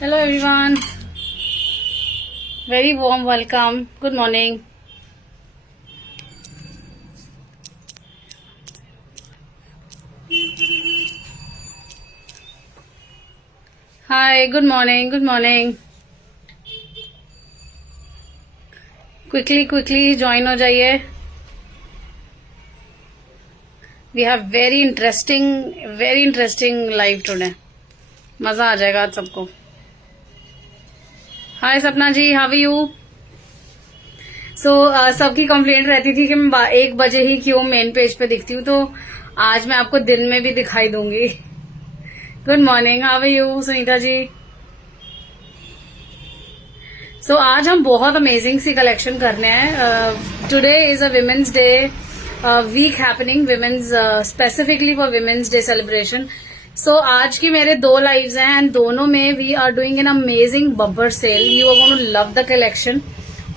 Hello everyone. Very warm welcome. Good morning. Hi, good morning. Good morning. Quickly join हो जाइए. We have very interesting live today. मजा आ जाएगा आज सबको. हाय सपना जी, हाउ आर यू? सो सबकी कंप्लेंट रहती थी कि मैं 1 बजे ही क्यों मेन पेज पे दिखती हूँ, तो आज मैं आपको दिन में भी दिखाई दूंगी. Good morning, how are you Sunita ji? So आज हम बहुत अमेजिंग सी कलेक्शन करने हैं. Today is a women's day week happening, women's specifically for women's day celebration. So आज की मेरे 2 लाइव्स हैं एंड दोनों में we are doing an amazing bumper sale. You are going to love the collection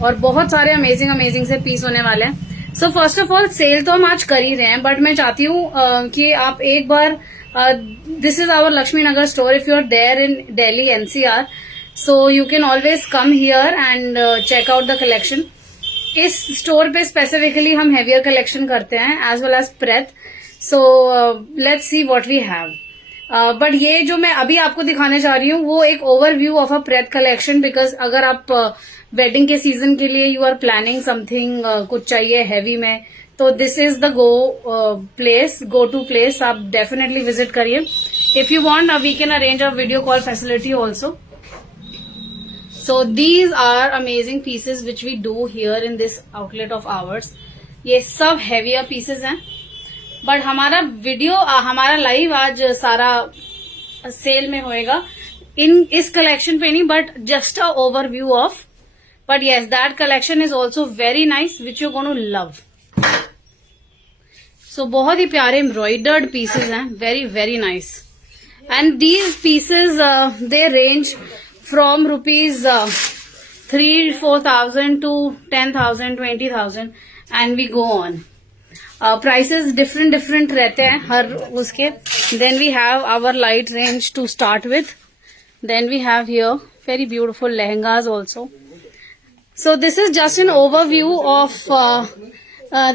और बहुत सारे अमेजिंग से पीस होने वाले हैं. So first of all cell तो हम आज कर ही रहे हैं, बट मैं चाहती हूँ कि आप एक बार, this is our Lakshmi Nagar store. If you are there in Delhi NCR, so you can always come here and check out the collection. इस स्टोर पे स्पेसिफिकली हम हेवियर कलेक्शन करते हैं as well as pret. So let's see what we have. But ये जो मैं अभी आपको दिखाने जा रही हूँ वो एक overview of a pret collection, because अगर आप वेडिंग के सीजन के लिए यू आर प्लानिंग समथिंग, कुछ चाहिए हैवी में, तो this is the go to place. आप डेफिनेटली विजिट करिए. If you want we can arrange a video call facility also. So these are amazing pieces which we do here in this outlet of ours. ये सब heavier pieces हैं, but हमारा video, हमारा live आज सारा sale में होएगा. इस कलेक्शन पे नहीं, but just a overview of. But yes, that collection is also very nice which you going to love. So बहुत ही प्यारे एम्ब्रॉयडर्ड पीसेज हैं, very nice. And these pieces they range from rupees 3,000-4,000 to 10,000, 20,000 and we go on. Prices different रहते हैं हर उसके. Then we have our light range to start with. Then we have here very beautiful lehengas also. So this is just an overview of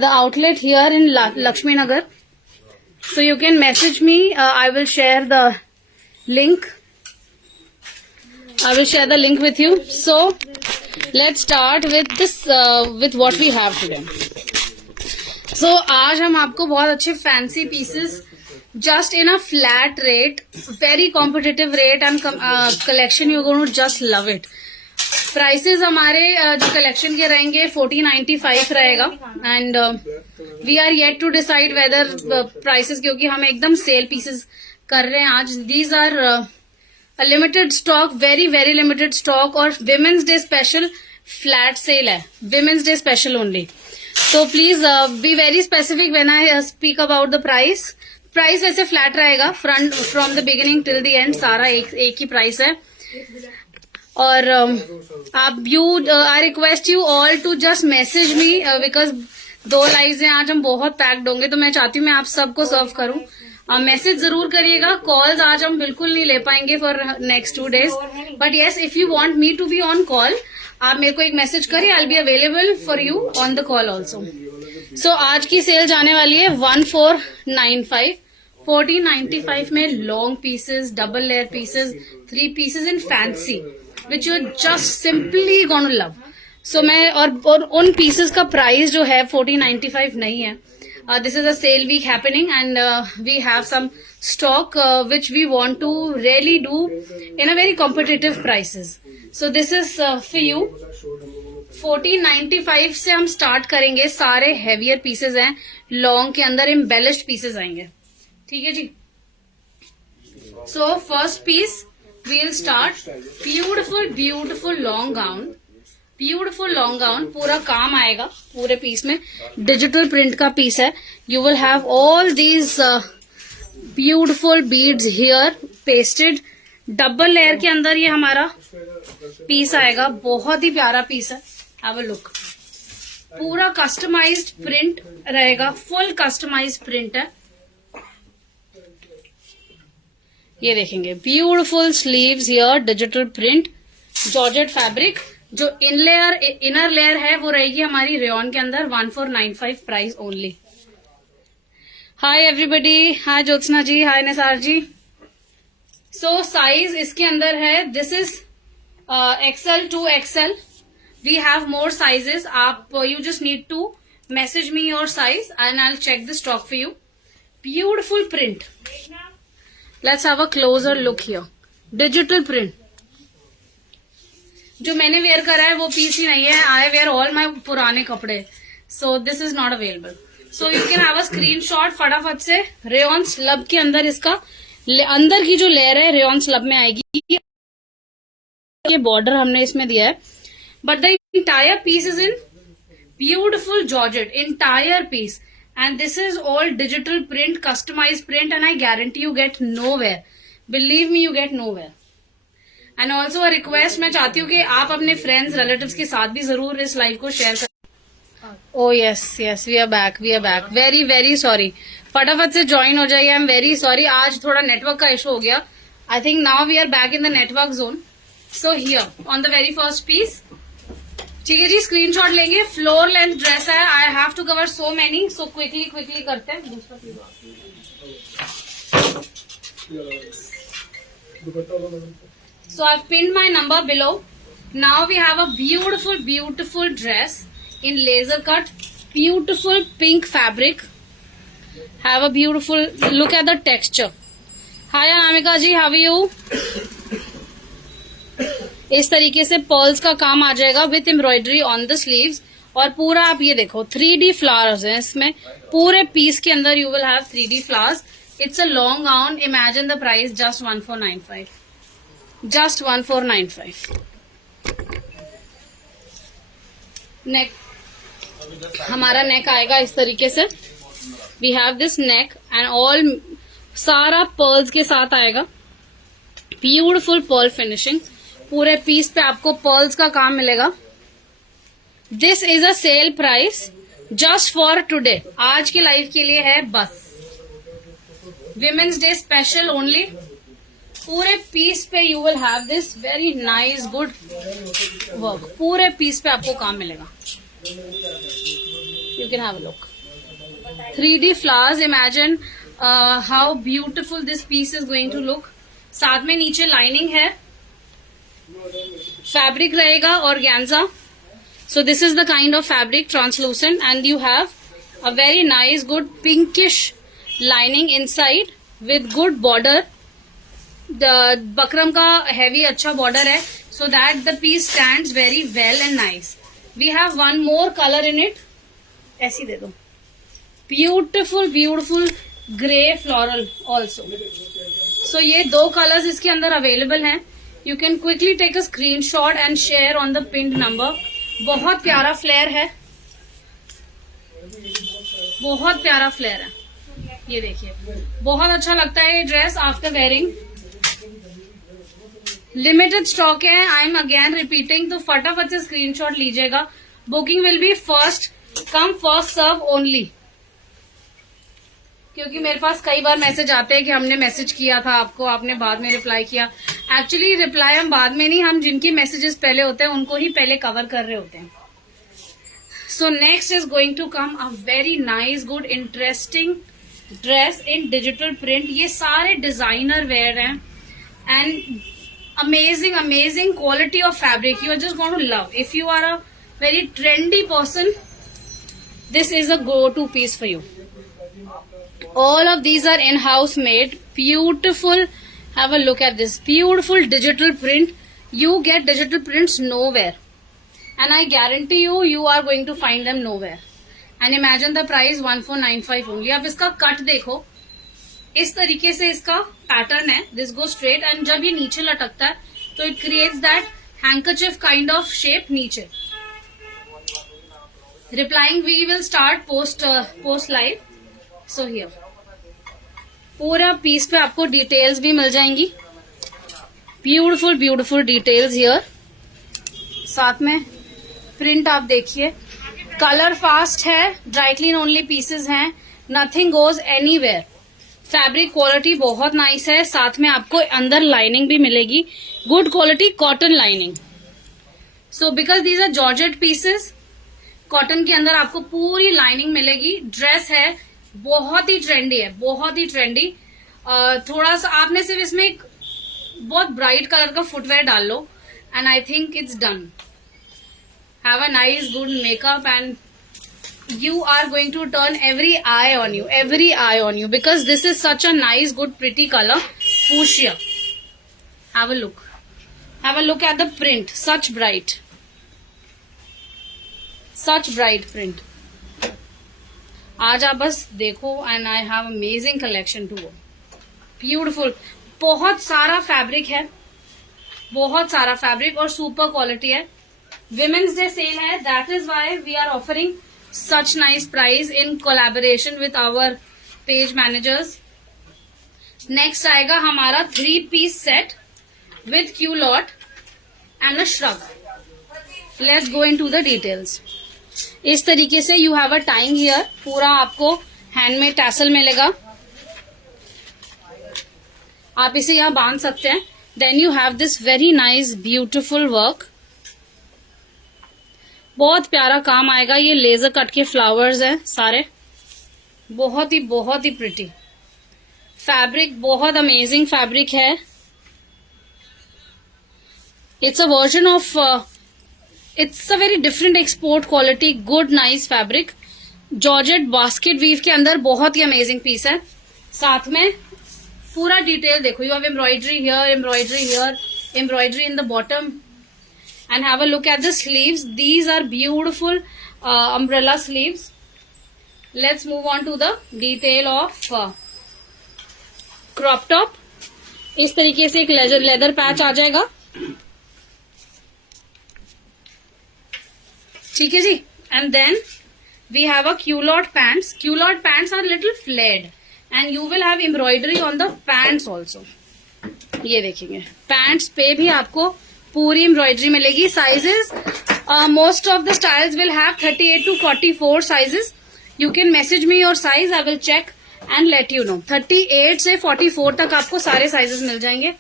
the outlet here in Lakshmi Nagar. So you can message me. I will share the link. I will share the link with you. So let's start with this, with what we have today. So आज हम आपको बहुत अच्छे fancy pieces just in a flat rate, very competitive rate and collection you're going to just love it. Prices हमारे जो collection के रहेंगे 1495 रहेगा. And we are yet to decide whether prices, क्योंकि हम एकदम सेल पीसेस कर रहे हैं आज. These are limited stock, very limited stock, और women's day special flat sale है. Women's day special only. So please be very specific when I speak about the price. Price वैसे फ्लैट रहेगा from the beginning till the end. सारा एक ही price है. और I request you all to just message me, because 2 lives हैं आज, हम बहुत पैक्ड होंगे, तो मैं चाहती हूँ मैं आप सबको सर्व करूं. मैसेज जरूर करिएगा. कॉल्स आज हम बिल्कुल नहीं ले पाएंगे for next 2 days. But yes, if you want me to be on call, आप मेरे को एक मैसेज करिए. I will be available for you on the call also. So आज की सेल जाने वाली है 1495. 1495 में long pieces, double layer pieces, 3 pieces in fancy which you're just simply gonna love. So मैं और उन pieces का price जो है 1495 नहीं है. This is a sale week happening and we have some stock which we want to really do in a very competitive prices. So this is for you. 1495 से हम start करेंगे. सारे heavier pieces हैं, long के अंदर embellished pieces आएंगे. ठीक है जी. So first piece we'll start. Beautiful long gown. पूरा काम आएगा पूरे पीस में. डिजिटल प्रिंट का पीस है. You will have all these beautiful beads here pasted. Double layer के अंदर ये हमारा पीस आएगा. बहुत ही प्यारा पीस है. Have a look. पूरा कस्टमाइज्ड प्रिंट रहेगा. फुल कस्टमाइज्ड प्रिंट है. ये देखेंगे beautiful sleeves here, digital print, georgette fabric. जो इनर लेयर है वो रहेगी हमारी रेयॉन के अंदर। 1495 प्राइस ओनली। हाय एवरीबडी, हाय ज्योत्सना जी, हाय निसार जी। सो साइज इसके अंदर है, this is XL to XL. We have more sizes. You just need to message me your size and I'll check the stock for you. Beautiful print. Let's have a closer look here. Digital print. जो मैंने where करा है वो piece ही नहीं है. I wear all my पुराने कपड़े. So this is not available. So you can have a screenshot फटाफट से. रेयॉन स्लब के अंदर इसका अंदर की जो लेयर है रेयॉन स्लब में आएगी. ये बॉर्डर हमने इसमें दिया है. But the entire piece is in beautiful georgette, entire piece. And this is all digital print, customized print, and I guarantee you get nowhere. Believe me, you get nowhere. And also a request, मैं चाहती हूँ कि आप अपने friends, relatives के साथ भी जरूर इस लाइव को शेयर करें. Oh yes, we are back. Very, very sorry. फटाफट से ज्वाइन हो जाइए. I'm very sorry. आज थोड़ा नेटवर्क का इशू हो गया. I think now we are back in the network zone. So here, on the very first piece. ठीक है जी, स्क्रीनशॉट लेंगे. फ्लोर लेंथ ड्रेस है. I have to cover so many, so quickly करते हैं. दूसरा so I pin my number below. Now we have a beautiful dress in laser cut, beautiful pink fabric. Have a beautiful look at the texture. Hi Anamika ji, how are you? इस तरीके से pearls का काम आ जाएगा with embroidery on the sleeves. और पूरा आप ये देखो 3D फ्लावर्स हैं इसमें. पूरे पीस के अंदर you will have 3D flowers. It's a long gown. Imagine the price, just 1495. Just 1495. Neck, हमारा नेक आएगा इस तरीके से. We have this neck and all सारा पर्ल्स के साथ आएगा. Beautiful pearl finishing. पूरे पीस पे आपको पर्ल्स का काम मिलेगा. This is a sale price just for today. आज के लाइव के लिए है बस. Women's day special only. पूरे पीस पे you will have this very nice good work. पूरे पीस पे आपको काम मिलेगा. You can have a look. 3D flowers. Imagine how beautiful this piece is going to look. साथ में नीचे लाइनिंग है. फैब्रिक रहेगा organza. So this is the kind of fabric, translucent, and you have a very nice good pinkish lining inside with good border. Buckram का heavy अच्छा border है, so that the piece stands very well and nice. We have one more colour in it. ऐसी दे दो. Beautiful grey floral also. So ये 2 colours इसके अंदर available हैं. You can quickly take a screenshot and share on the pinned number. बहुत प्यारा flare है. बहुत प्यारा फ्लेयर है. ये देखिए, बहुत अच्छा लगता है ये dress after wearing. Limited stock है. आई एम अगेन रिपीटिंग, तो फटाफट से स्क्रीनशॉट लीजिएगा. Booking will be first come first serve only. क्योंकि मेरे पास कई बार मैसेज आते हैं कि हमने मैसेज किया था आपको, आपने बाद में रिप्लाई किया. एक्चुअली रिप्लाई हम बाद में नहीं, हम जिनकी मैसेजेस पहले होते हैं उनको ही पहले कवर कर रहे होते हैं. So next is going to come a very nice good interesting dress in digital print. ये सारे डिजाइनर वेयर हैं and amazing quality of fabric. You are just going to love. If you are a very trendy person, this is a go to piece for you. All of these are in-house made. Beautiful. Have a look at this. Beautiful digital print. You get digital prints nowhere. And I guarantee you, you are going to find them nowhere. And imagine the price 1495 only. अब इसका cut देखो. इस तरीके से इसका pattern है. This goes straight and जब ये नीचे लटकता है तो it creates that handkerchief kind of shape नीचे. Replying we will start post live. So here. पूरा पीस पे आपको डिटेल्स भी मिल जाएंगी. Beautiful details here. साथ में प्रिंट आप देखिए. कलर फास्ट है. ड्राई क्लीन ओनली पीसेस हैं. Nothing goes anywhere. Fabric quality बहुत नाइस है, साथ में आपको अंदर लाइनिंग भी मिलेगी, good quality cotton lining. So because these are georgette pieces, cotton के अंदर आपको पूरी लाइनिंग मिलेगी। ड्रेस है बहुत ही ट्रेंडी है, बहुत ही ट्रेंडी। थोड़ा सा आपने सिर्फ इसमें एक बहुत ब्राइट कलर का फुटवेयर डाल लो and I think it's done. Have a nice good makeup and you are going to turn every eye on you because this is such a nice good pretty color, fuchsia. Have a look at the print, such bright print. आज आप बस देखो and I have amazing collection too. Beautiful, बहुत सारा fabric है, बहुत सारा fabric और सुपर क्वालिटी है। विमेन्स डे सेल है, that is why we are offering such nice price in collaboration with our page managers. Next आएगा हमारा 3-piece set with culotte and a shrug. Let's go into the details. इस तरीके से you have a tying here, पूरा आपको handmade tassel मिलेगा, आप इसे यहाँ बांध सकते हैं। Then you have this very nice beautiful work, बहुत प्यारा काम आएगा। ये लेजर कट के फ्लावर्स हैं सारे, बहुत ही प्रिटी फैब्रिक, बहुत अमेजिंग फैब्रिक है। It's a version of, it's a very different export quality, good nice fabric. Georgette basket weave के अंदर बहुत ही अमेजिंग पीस है। साथ में पूरा डिटेल देखो, you have embroidery here, embroidery here, embroidery in the bottom. And have a look at the sleeves. These are beautiful umbrella sleeves. Let's move on to the detail of crop top. इस तरीके से एक leather patch आ जाएगा, ठीक है जी। And then we have a culotte pants. Culotte pants are little flared and you will have embroidery on the pants also. ये देखेंगे pants पे भी आपको पूरी एम्ब्रॉयडरी मिलेगी। Sizes most of the styles will have 38 to 44 sizes. You can message me your size, I will check and let you know. 38 से 44 तक आपको सारे साइजेस मिल जाएंगे।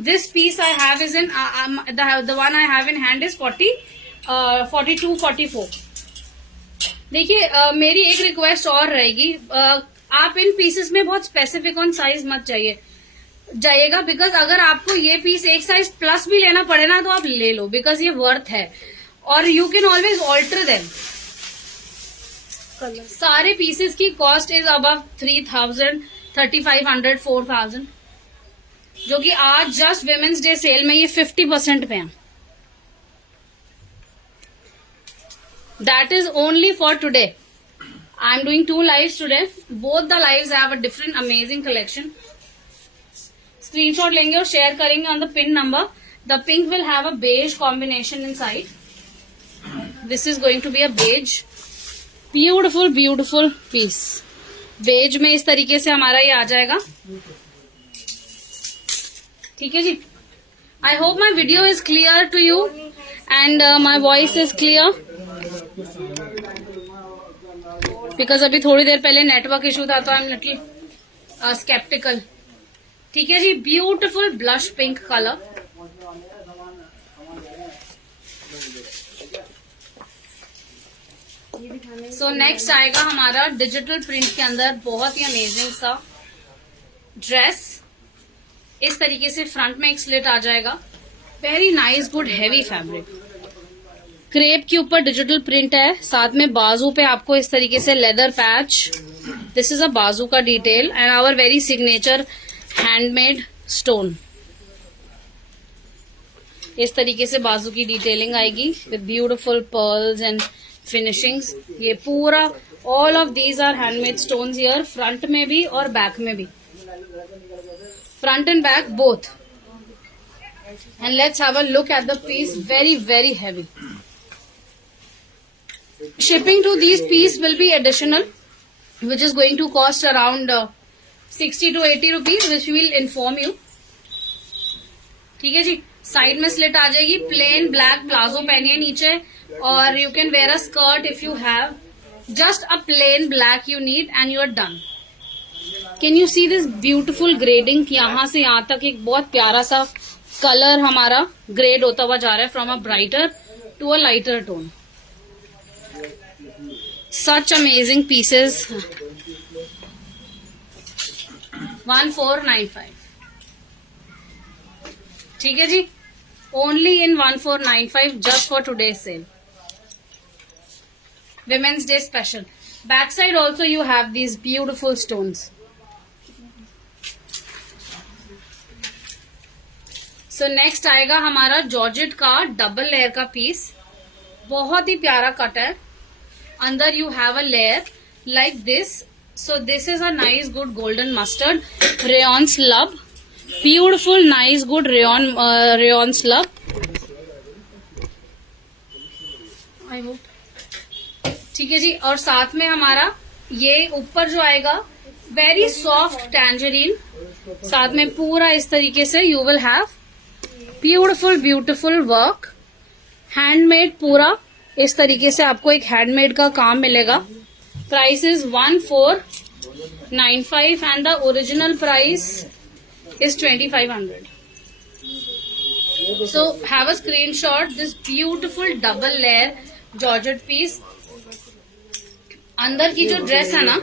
This piece I have is in the one I have in hand is 42, 44। देखिए मेरी एक request और रहेगी, आप इन पीसेस में बहुत स्पेसिफिक ऑन साइज मत जाइएगा, बिकॉज अगर आपको ये पीस एक साइज प्लस भी लेना पड़े ना तो आप ले लो, बिकॉज ये वर्थ है और you can always alter them. सारे पीसेस की कॉस्ट इज अबव 3000, 3500, 4000, जो कि आज जस्ट विमेन्स डे सेल में ये 50% पे है। That is only for today. I am doing 2 lives today, both the lives have a different amazing collection. Screenshot लेंगे और शेयर करेंगे on the pin number. The pink will have a beige combination inside. This is going to be a beige, beautiful piece. Beige में इस तरीके से हमारा ये आ जाएगा, ठीक है जी। I hope my video is clear to you and my voice is clear, because अभी थोड़ी देर पहले नेटवर्क इशू था तो आई एम लिटिल स्केप्टिकल, ठीक है जी। Beautiful blush pink colour, so next आएगा हमारा डिजिटल प्रिंट के अंदर बहुत ही अमेजिंग सा ड्रेस। इस तरीके से फ्रंट में एक स्लिट आ जाएगा, very nice good heavy fabric. Crepe के ऊपर डिजिटल प्रिंट है, साथ में बाजू पे आपको इस तरीके से leather patch. This is a बाजू का detail and our very signature handmade stone. इस तरीके से बाजू की डिटेलिंग आएगी with beautiful pearls and finishings. ये पूरा all of these are handmade stones here, front में भी और बैक में भी, front and back both. And let's have a look at the piece, very heavy. Shipping to these piece will be additional, which is going to cost around 60 to 80 rupees, which will inform you. ठीक है जी। Side में slit आ जाएगी, plain black palazzo पहनिए नीचे, और you can wear a skirt if you have, just a plain black you need and you are done. Can you see this beautiful grading, यहाँ से यहाँ तक एक बहुत प्यारा सा कलर हमारा ग्रेड होता हुआ जा रहा है from a brighter to a lighter tone. Such amazing pieces. 1495. ठीक है जी, only in 1495 just for today sale. Women's Day special. Backside also you have these beautiful stones. So next आएगा हमारा जॉर्जेट का डबल लेयर का piece. बहुत ही प्यारा कट है. अंदर you have a layer like this. So this is a nice good golden mustard rayon slub. Beautiful nice good rayon slub. I hope. ठीक है जी. और साथ में हमारा ये ऊपर जो आएगा वेरी सॉफ्ट टैंजरीन. साथ में पूरा इस तरीके से you will have beautiful beautiful work, handmade. पूरा इस तरीके से आपको एक हैंडमेड का काम मिलेगा. Price is 1495 and the original price is 2500. So have a screenshot this beautiful double layer georgette piece. अंदर की जो ड्रेस है ना,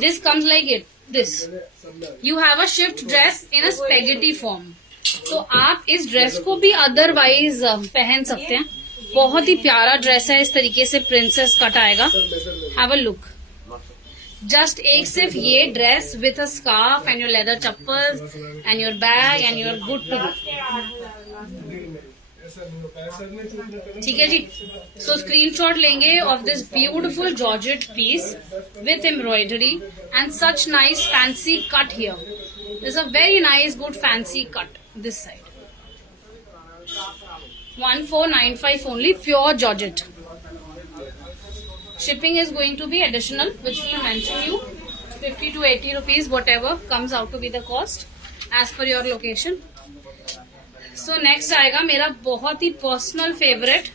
this comes like it. This you have a shift dress in a spaghetti form. तो आप इस dress को भी अदरवाइज पहन सकते हैं. बहुत ही प्यारा ड्रेस है. इस तरीके से प्रिंसेस कट आएगा. Have a look. जस्ट एक सिर्फ ये dress with a scarf and your leather chappals and your bag and your good to go. ठीक है जी. सो स्क्रीनशॉट लेंगे of this beautiful georgette piece with embroidery and such nice fancy cut here. This a very nice good fancy cut this side. 1495 only, pure georgette. Shipping is going to be additional, which will mention you 50 to 80 rupees, whatever comes out to be the cost as per your location. So next आएगा मेरा बहुत ही personal favourite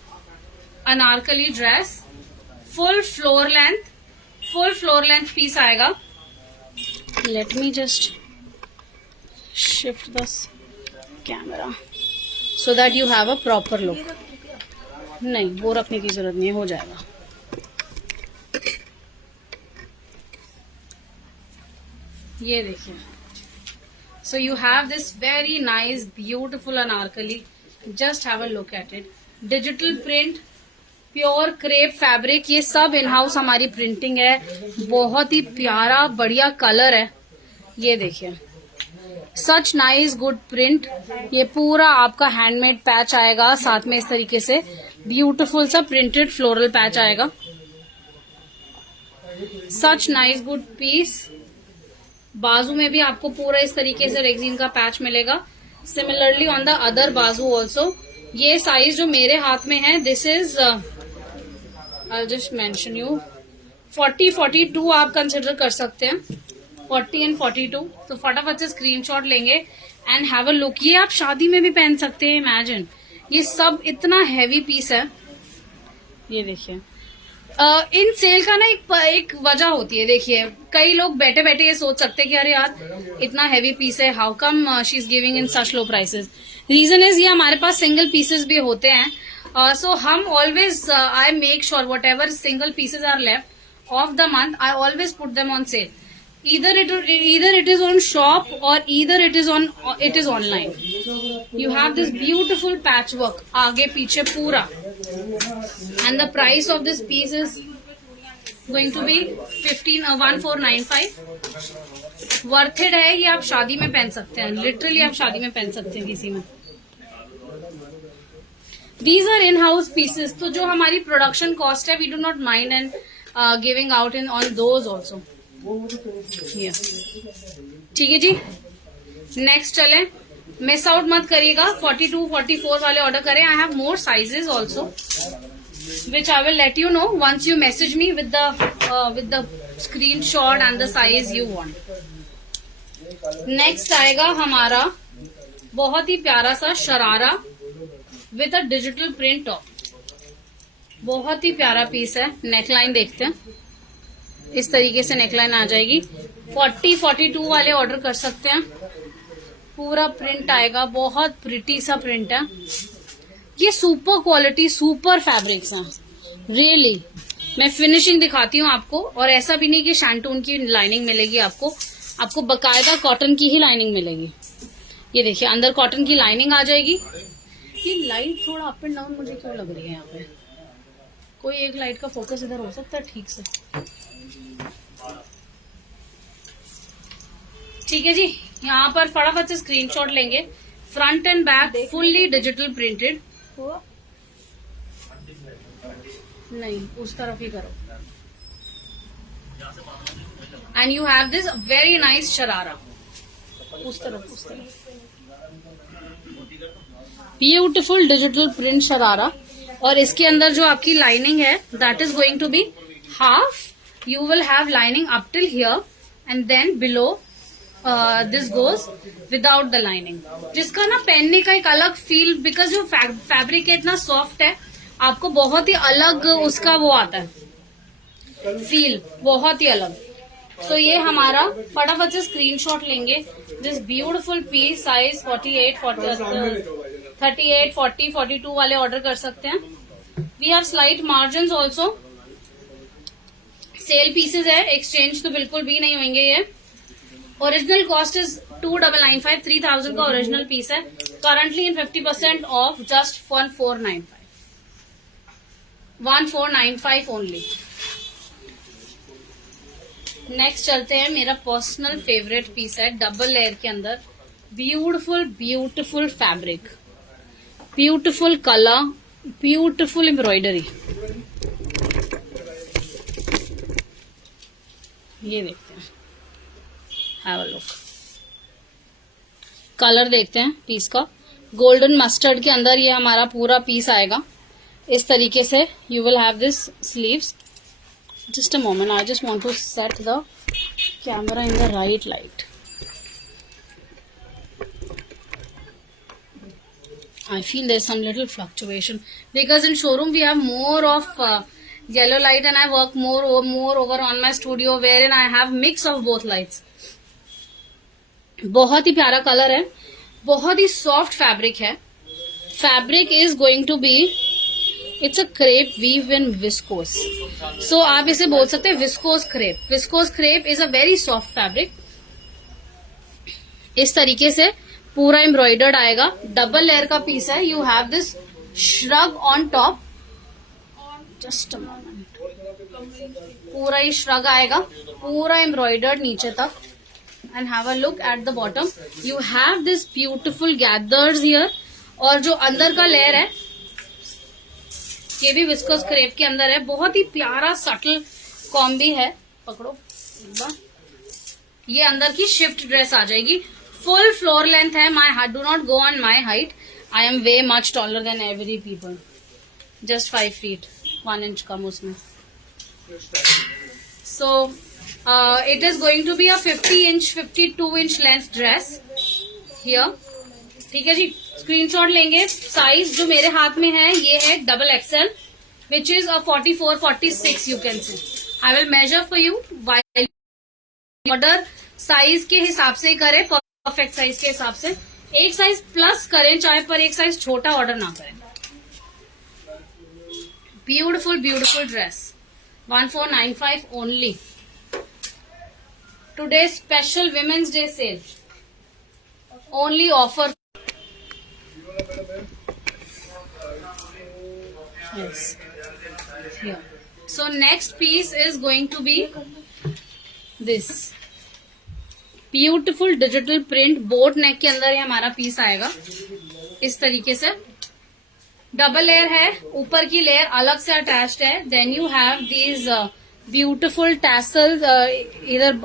anarkali dress. Full floor length piece आएगा. Let me just shift this camera so that you have a proper look. नहीं, वो रखने की जरूरत नहीं है, हो जाएगा. ये देखिए. So you have this very nice beautiful anarkali. Just have a look at it. Digital print, pure crepe fabric. ये सब इन हाउस हमारी प्रिंटिंग है. बहुत ही प्यारा बढ़िया कलर है. ये देखिए, सच नाइस गुड प्रिंट. ये पूरा आपका हैंडमेड पैच आएगा. साथ में इस तरीके से ब्यूटीफुल सा प्रिंटेड फ्लोरल पैच आएगा. Such nice good piece. बाजू में भी आपको पूरा इस तरीके से रेक्सीन का पैच मिलेगा. सिमिलरली ऑन द अदर बाजू ऑल्सो. ये साइज जो मेरे हाथ में है, this is I just mention you 40-42 आप कंसिडर कर सकते हैं. 40 एंड 42. तो फटाफट से स्क्रीनशॉट लेंगे एंड हैव अ लुक. ये आप शादी में भी पहन सकते हैं. इमेजिन, ये सब इतना हैवी पीस है. ये देखिए. इन सेल का ना एक वजह होती है. देखिए, कई लोग बैठे बैठे ये सोच सकते हैं कि अरे यार इतना हैवी पीस है, how come she is giving in such low prices. Reason is ये हमारे पास सिंगल पीसेस भी होते हैं. सो हम always I make sure whatever single pieces are left of the month, I always put them on sale. either it is on shop or either it is online. You have this beautiful patchwork आगे पीछे पूरा. And the price of this piece is going to be 1495. Worth it है. ये आप शादी में पहन सकते हैं. लिटरली आप शादी में पहन सकते हैं किसी में. These are in-house pieces. तो जो हमारी प्रोडक्शन कॉस्ट है, we do not mind and giving out on those also. ठीक है जी. नेक्स्ट चले, मिस आउट मत करिएगा. 42-44 वाले ऑर्डर करें. I have more sizes also which I will let you know once you message me with the screenshot and the size you want. Next आएगा हमारा बहुत ही प्यारा सा sharara with a digital print top. बहुत ही प्यारा पीस है. नेकलाइन देखते हैं. इस तरीके से नेकलाइन आ जाएगी. 40-42 वाले ऑर्डर कर सकते हैं। पूरा प्रिंट आएगा, बहुत प्रिटी सा प्रिंट है। ये सुपर क्वालिटी सुपर फैब्रिक्स हैं रियली। मैं फिनिशिंग दिखाती हूँ आपको, और ऐसा भी नहीं कि शैंटून की लाइनिंग मिलेगी आपको बकायदा कॉटन की ही लाइनिंग मिलेगी। ये देखिए अंदर कॉटन की लाइनिंग आ जाएगी। ये लाइट थोड़ा अप एंड डाउन मुझे क्यों लग रही है यहाँ पे? कोई एक लाइट का फोकस इधर हो सकता है ठीक से? ठीक है जी, यहाँ पर फटाफट से स्क्रीनशॉट लेंगे। Front and back fully digital printed. नहीं, उस तरफ ही करो। And you have this very nice sharara. उस तरफ ब्यूटिफुल डिजिटल प्रिंट शरारा। और इसके अंदर जो आपकी लाइनिंग है that is going to be half. You will have lining up till here and then below this goes without the lining, जिसका ना पहनने का एक अलग फील, बिकॉज जो फैब्रिक है इतना सॉफ्ट है, आपको बहुत ही अलग उसका वो आता है फील, बहुत ही अलग। सो ये हमारा फटाफट से स्क्रीनशॉट लेंगे। दिस ब्यूटिफुल पीस साइज 38, 40, 42 वाले ऑर्डर कर सकते हैं। We have slight margin also. Sale pieces है, एक्सचेंज तो बिल्कुल भी नहीं होंगे ये। ओरिजिनल कॉस्ट इज 2995, 3000 का ओरिजिनल पीस है। Currently in 50% of just 1495 only. Next चलते हैं, मेरा पर्सनल फेवरेट पीस है, डबल लेयर के अंदर beautiful fabric, beautiful colour, beautiful embroidery. ये देखते हैं, हैव अ लुक। कलर देखते हैं पीस का। गोल्डन मस्टर्ड के अंदर ये हमारा पूरा पीस आएगा इस तरीके से। You will have this sleeves. Just a moment, I just want to set the camera in the right light. I feel there's some little fluctuation because in showroom we have more of yellow light, and I work more over on my studio wherein I have mix of both lights. बहुत ही प्यारा colour है, बहुत ही soft fabric है। Fabric is going to be, it's a crepe weave in viscose. सो आप इसे बोल सकते हैं viscose crepe. Viscose crepe is a very soft fabric. इस तरीके से पूरा एम्ब्रॉयडर्ड आएगा। डबल लेयर का पीस है। You have this shrug on top. Just a moment, पूरा ही श्रग आएगा, पूरा एम्ब्रॉयडर्ड नीचे तक। And have a look at the bottom. You have this beautiful gathers here. और जो अंदर का लेयर है ये भी विस्कोस क्रेप के अंदर है। बहुत ही प्यारा सटल कॉम्बी है। पकड़ो एक बार। ये अंदर की शिफ्ट ड्रेस आ जाएगी। फुल फ्लोर लेंथ है। My do not go on my height. I am way much taller than every people. Just 5 feet 1 inch कम उसमें। So it is going to be a 52 inch length dress here. ठीक है जी, screenshot लेंगे। Size जो मेरे हाथ में है ये है double XL, which is a 44, 46 you can से। I will measure for you. Order size के हिसाब से ही करें, परफेक्ट साइज के हिसाब से। एक साइज प्लस करें चाहे, पर एक साइज छोटा ऑर्डर ना करें। Beautiful dress 1495 only. Today special women's day sale only offer. Yes. Here. So next piece is going to be this beautiful digital print boat neck के अंदर ये हमारा पीस आएगा इस तरीके से। डबल लेयर है, ऊपर की लेयर अलग से अटैच्ड है। Then you have these beautiful tassels. इधर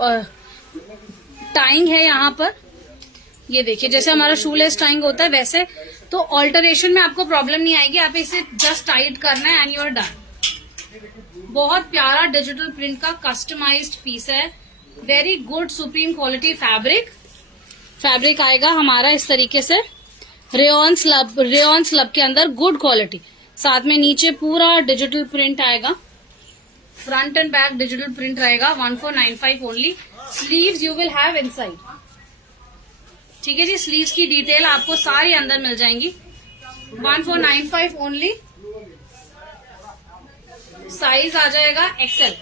टाइंग है यहाँ पर। ये देखिए जैसे हमारा शूलेस टाइंग होता है वैसे, तो ऑल्टरेशन में आपको प्रॉब्लम नहीं आएगी। आप इसे जस्ट टाइट करना है एंड यू आर डन। बहुत प्यारा डिजिटल प्रिंट का कस्टमाइज्ड पीस है। Very good supreme quality fabric आएगा हमारा इस तरीके से। रेयॉन स्लब के अंदर गुड क्वालिटी। साथ में नीचे पूरा डिजिटल प्रिंट आएगा। Front and back digital print रहेगा। 1495 only. Sleeves you will have inside. ठीक है जी, स्लीव्स की डिटेल आपको सारी अंदर मिल जाएंगी। 1495 ओनली। साइज आ जाएगा एक्सेल।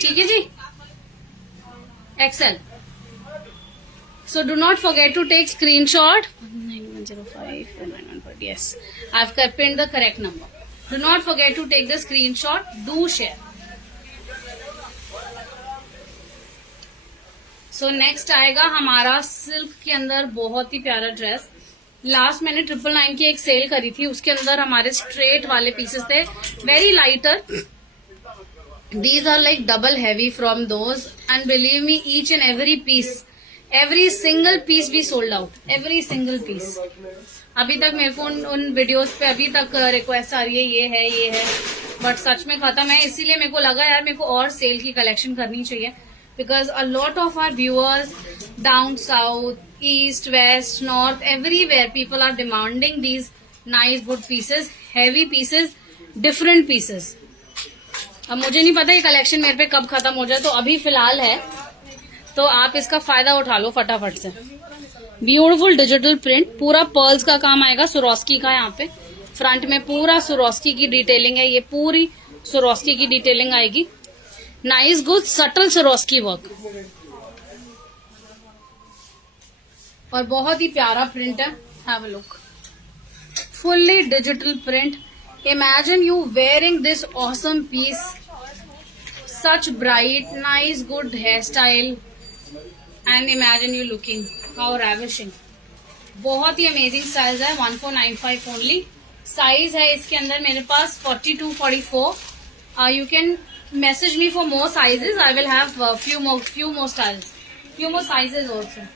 ठीक है जी, Excel. So do not forget to take screenshot. 9105 yes, I've pinned the correct number. Do not forget to take the screenshot. Do share. So next आएगा हमारा सिल्क के अंदर बहुत ही प्यारा ड्रेस। लास्ट मैंने 999 की एक सेल करी थी, उसके अंदर हमारे स्ट्रेट वाले पीसेस थे, very lighter. These are like double heavy from those, and believe me, each and every piece, every single piece we sold out, every single piece. अभी तक मेरे को उन वीडियोस पे अभी तक रिक्वेस्ट आ रही है, ये है, बट सच में खत्म है। इसीलिए मेरे को लगा यार मेरे को और सेल की कलेक्शन करनी चाहिए, because a lot of our viewers down south, east, west, north, everywhere people are demanding these nice good pieces, heavy pieces, different pieces. अब मुझे नहीं पता ये कलेक्शन मेरे पे कब खत्म हो जाए, तो अभी फिलहाल है, तो आप इसका फायदा उठा लो फटाफट से। ब्यूटीफुल डिजिटल प्रिंट, पूरा पर्ल्स का काम आएगा, सुरोस्की का। यहाँ पे फ्रंट में पूरा सुरोस्की की डिटेलिंग है, ये पूरी सुरोस्की की डिटेलिंग आएगी। Nice good subtle Swarovski work, और बहुत ही प्यारा प्रिंट है। Have a look, fully digital print. Imagine you wearing this awesome piece, such bright, nice, good hairstyle, and imagine you looking how ravishing. बहुत ही amazing size है, 1495 only. Size है इसके अंदर मेरे पास 42, 44. You can message me for more sizes. I will have few more styles, few more sizes also.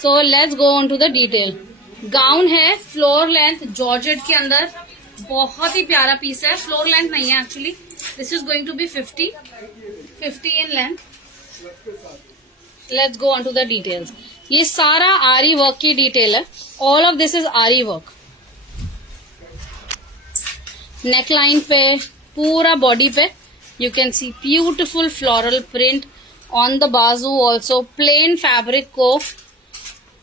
So let's go on to the detail. Gown है floor length georgette के अंदर, बहुत ही प्यारा पीस है। फ्लोर लेंथ नहीं है actually, this is going to be 50 in length. Let's go on to the details. ये सारा आरी वर्क की डिटेल है, all of this is aari work. Neckline पे, पूरा बॉडी पे you can see beautiful floral print on the बाजू। Also plain fabric को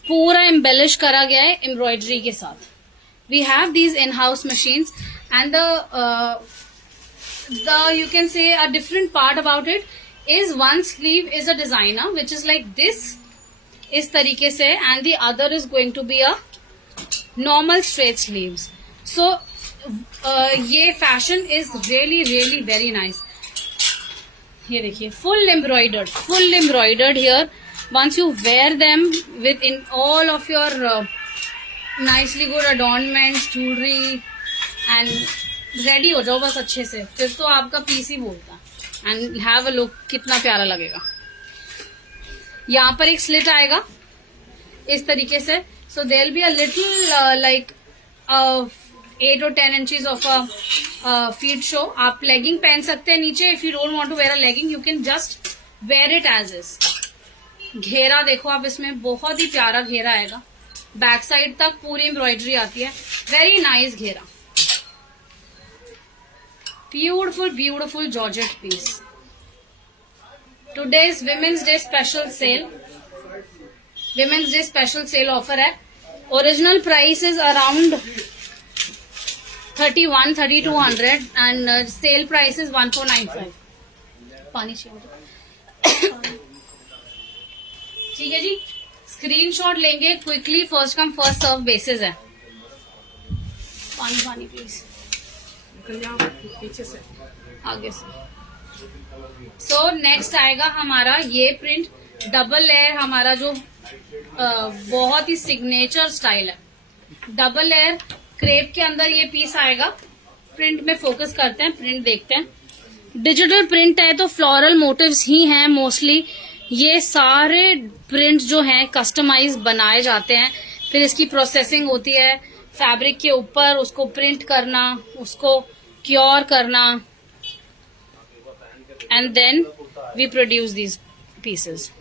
पूरा एम्बेलिश करा गया है एम्ब्रॉयडरी के साथ। We have these in house machines and the you can say a different part about it is one sleeve is a designer which is like this, इस तरीके से, and the other is going to be a normal straight sleeves. So ये fashion is really really very nice. ये देखिए full embroidered here. Once you wear them with in all of your nicely good adornments, jewelry, and ready हो जाओ बस अच्छे से, फिर तो आपका पीस ही बोलता। And have a look, कितना प्यारा लगेगा। यहाँ पर एक स्लिट आएगा इस तरीके से, so there will be a little like 8 or 10 inches of a feet show. आप legging पहन सकते हैं नीचे। If you don't want to wear a legging, you can just wear it as is. घेरा देखो आप, इसमें बहुत ही प्यारा घेरा आएगा, बैक साइड तक पूरी एम्ब्रॉयडरी आती है, वेरी नाइस घेरा। Beautiful georgette piece. Today's women's day special sale offer है। Original price is around 3200 and sale price is 1495। पानी चाहिए ठीक है जी। स्क्रीनशॉट लेंगे quickly, first come first serve basis है। पानी प्लीज पीछे से आगे से। सो नेक्स्ट आएगा हमारा ये प्रिंट, डबल लेयर, हमारा जो बहुत ही सिग्नेचर स्टाइल है। डबल लेयर क्रेप के अंदर ये पीस आएगा। प्रिंट में फोकस करते हैं, प्रिंट देखते हैं। डिजिटल प्रिंट है तो फ्लोरल मोटिव्स ही हैं मोस्टली। ये सारे प्रिंट जो हैं कस्टमाइज बनाए जाते हैं, फिर इसकी प्रोसेसिंग होती है फैब्रिक के ऊपर, उसको प्रिंट करना, उसको क्योर करना, and then we produce these pieces.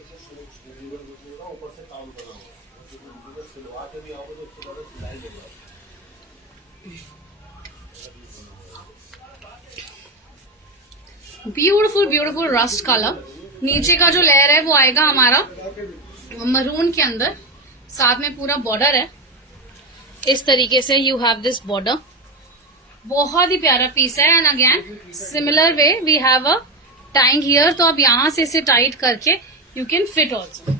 Beautiful beautiful rust colour. नीचे का जो लेयर है वो आएगा हमारा मरून के अंदर, साथ में पूरा बॉर्डर है इस तरीके से। यू हैव दिस बॉर्डर, बहुत ही प्यारा पीस है। And again similar way we have a tying here, तो आप यहां से इसे टाइट करके you can fit also.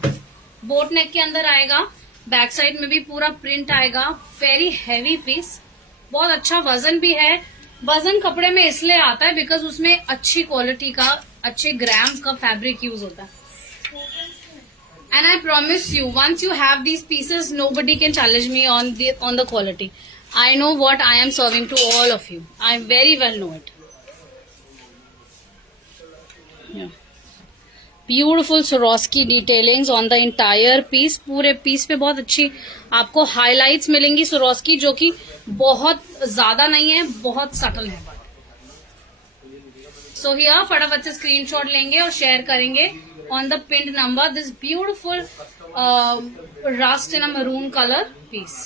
Boat neck के अंदर आएगा, बैक साइड में भी पूरा प्रिंट आएगा। वेरी हैवी पीस, बहुत अच्छा वजन भी है। वजन कपड़े में इसलिए आता है बिकॉज उसमें अच्छी क्वालिटी का, अच्छे ग्राम का फैब्रिक यूज होता है। And I promise you, once you have these pieces, nobody can challenge me on the quality. I know what I am serving to all of you. I very well know it. Yeah. Beautiful Swarovski detailings on the entire piece. पूरे piece पे बहुत अच्छी आपको highlights मिलेंगी Swarovski, जो कि बहुत ज्यादा नहीं है, बहुत सटल है। So here फटाफट से स्क्रीनशॉट लेंगे और शेयर करेंगे on the pinned number this beautiful rust in a maroon color piece.